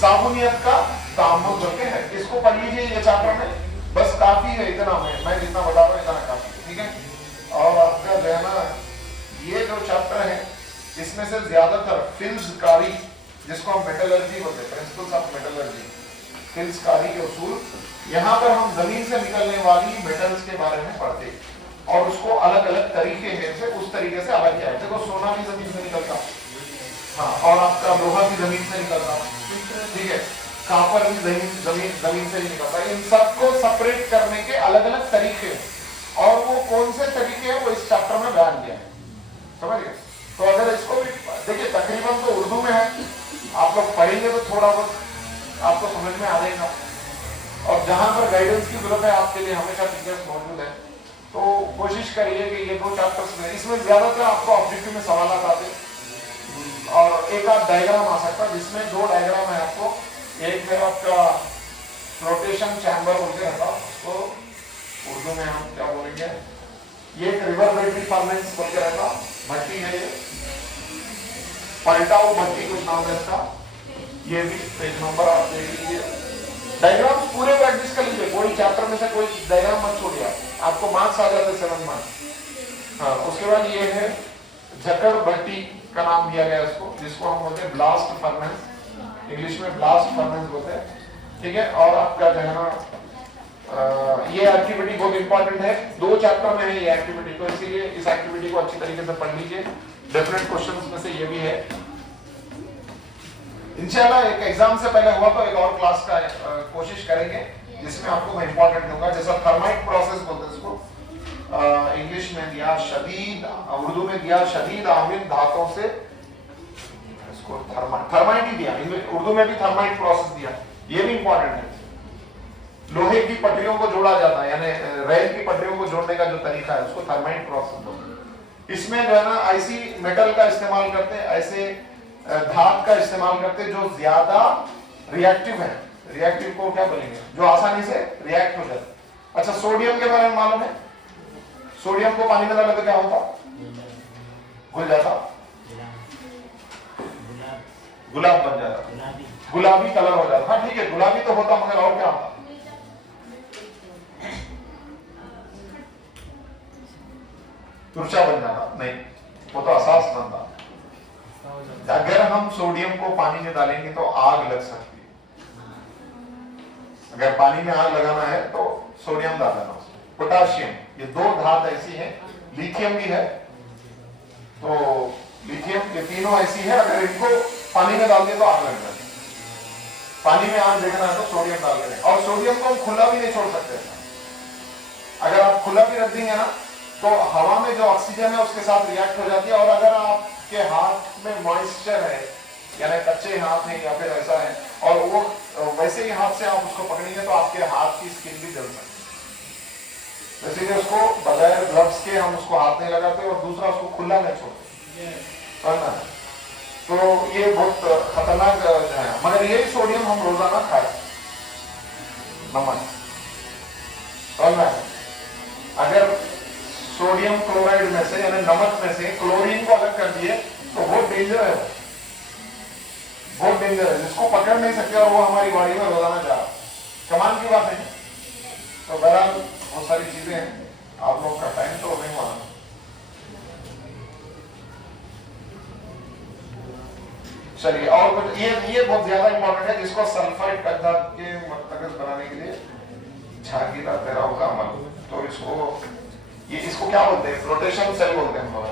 साबुनियत का तामुल करके है। इसको पढ़ लीजिए ये चैप्टर में, बस काफी है इतना में, मैं जितना बता रहा हूँ इतना काफी है, ठीक है। और आपका जो है ना ये जो चैप्टर है इसमें से ज्यादातर फिल्सकारी, जिसको हम मेटलर्जी बोलते हैं, प्रिंसिपल्स ऑफ मेटलर्जी, फिल्सकारी के उसूल, यहाँ पर हम जमीन से निकलने वाली मेटल्स के बारे में पढ़ते और उसको अलग अलग तरीके हैं से उस तरीके से अलग किया है। देखो सोना भी जमीन से निकलता, हाँ, और आपका लोहा भी जमीन से निकलता, ठीक है, कापर भी जमीन से ही निकलता है। इन सबको सेपरेट करने के अलग अलग तरीके हैं और वो कौन से तरीके हैं वो इस चैप्टर में बयान किया है, समझ गए। तो अगर इसको भी देखिए, तकरीबन तो उर्दू में है, आप लोग पढ़ेंगे तो थोड़ा बहुत आपको समझ में आ जाएगा। और जहां पर गाइडेंस की जरूरत है आपके लिए हमेशा टीचर्स मौजूद है, तो कोशिश करिए कि ये दो चैप्टर्स में, इसमें ज्यादातर आपको ऑब्जेक्टिव में सवाल आते और एक आध डायग्राम आ सकता है, जिसमें दो डायग्राम है आपको। एक है आपका फ्लोटेशन चैम्बर बोलते रहता, उसको उर्दू में हम क्या बोलेंगे, ये एक रिवर्बरेटरी फर्नेस बोलते रहता, भट्टी है ये, पलटाऊ भट्टी कुछ नाम है इसका। ये भी पेज नंबर आप देख लीजिए, डायग्राम पूरे प्रैक्टिस कर लीजिए, कोई चैप्टर में से कोई डायग्राम मत छोड़िए, आपको मार्क्स आ जाते 7 मार्क्स। हाँ, उसके बाद ये है झक्कड़ भट्टी का नाम दिया गया इसको, जिसको हम बोलते हैं ब्लास्ट फर्नेस, इंग्लिश में ब्लास्ट फर्नेस बोलते हैं, ठीक है। और आपका जो है ना ये एक्टिविटी बहुत इंपॉर्टेंट है, 2 चैप्टर में है ये एक्टिविटी, तो इसीलिए इस एक्टिविटी को अच्छी तरीके से पढ़ लीजिए। डिफरेंट क्वेश्चंस में से ये भी है। इंशाल्लाह एक एग्जाम से पहले हुआ तो एक और क्लास का कोशिश करेंगे जिसमें आपको मैं इंपॉर्टेंट दूंगा, जैसा थर्माइट प्रोसेस बोलते हैं इसको, इंग्लिश में दिया शदीद, उर्दू में दिया शदीद आमिल धातों से, इसको थर्माइट ही दिया, उर्दू में भी थर्माइट प्रोसेस दिया, ये भी इंपॉर्टेंट है। लोहे की पटरियों को जोड़ा जाता है, यानी रेल की पटरियों को जोड़ने का जो तरीका है उसको थर्माइट प्रोसेस बोलते हैं। इसमें जो है ना ऐसी मेटल का इस्तेमाल करते हैं, ऐसे धात का इस्तेमाल करते हैं जो ज्यादा रिएक्टिव है। रिएक्टिव को क्या बोलेंगे, जो आसानी से रिएक्ट हो जाए। अच्छा, सोडियम के बारे में मालूम है, सोडियम को पानी में डाले तो क्या होता, घुल जाता, गुलाब बन जाता, गुलाबी कलर हो जाता। हाँ ठीक है, गुलाबी तो होता, मगर और क्या होता, तुरचा बन जाता, नहीं, वो तो असास बनता। अगर हम सोडियम को पानी में डालेंगे तो आग लग सकती है, अगर पानी में आग लगाना है तो सोडियम डाल देना। पोटाशियम, ये 2 धात ऐसी हैं, लिथियम भी है, तो लिथियम, ये तीनों ऐसी है, अगर इनको पानी में डाल दिए तो आग लग जाती है। पानी में आग देखना है तो सोडियम डाल दें। और सोडियम को हम खुला भी नहीं छोड़ सकते, अगर आप खुला भी रख देंगे ना तो हवा में जो ऑक्सीजन है उसके साथ रिएक्ट हो जाती है। और अगर आपके हाथ में मॉइस्चर है, यानी कच्चे हाथ हैं या फिर ऐसा है, और वो वैसे ही हाथ से आप उसको पकड़ेंगे तो आपके हाथ की स्किन भी जल सकती है। इसीलिए उसको बगैर ग्लव्स के हम उसको हाथ नहीं लगाते, और दूसरा उसको खुला नहीं छोड़ते, समझना है। तो ये बहुत खतरनाक है, मगर यही सोडियम हम रोजाना खाए, नमक, समझना है। अगर सोडियम क्लोराइड में से, यानी नमक में से क्लोरीन को अलग कर दिए तो बहुत डेंजर है, बहुत डेंजर है, जिसको पकड़ नहीं सकते और वो हमारी बॉडी में रोजाना जा रहा, कमाल की बात है। तो बहरहाल बहुत सारी चीजें हैं, आप लोग का टाइम तो नहीं हुआ। चलिए, और कुछ ये बहुत ज्यादा इंपॉर्टेंट है, जिसको सल्फाइड पदार्थ के मरकज बनाने के लिए झागी का ठहराव का अमल, तो इसको क्या बोलते हैं, फ्लोटेशन सेल बोलते हैं हम लोग,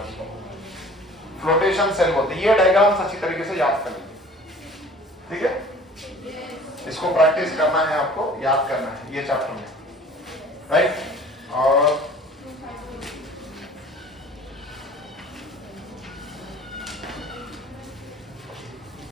फ्लोटेशन सेल बोलते हैं। ये डायग्राम्स अच्छी तरीके से याद कर लीजिए, ठीक है। इसको प्रैक्टिस करना है, आपको याद करना है ये चैप्टर में, राइट। और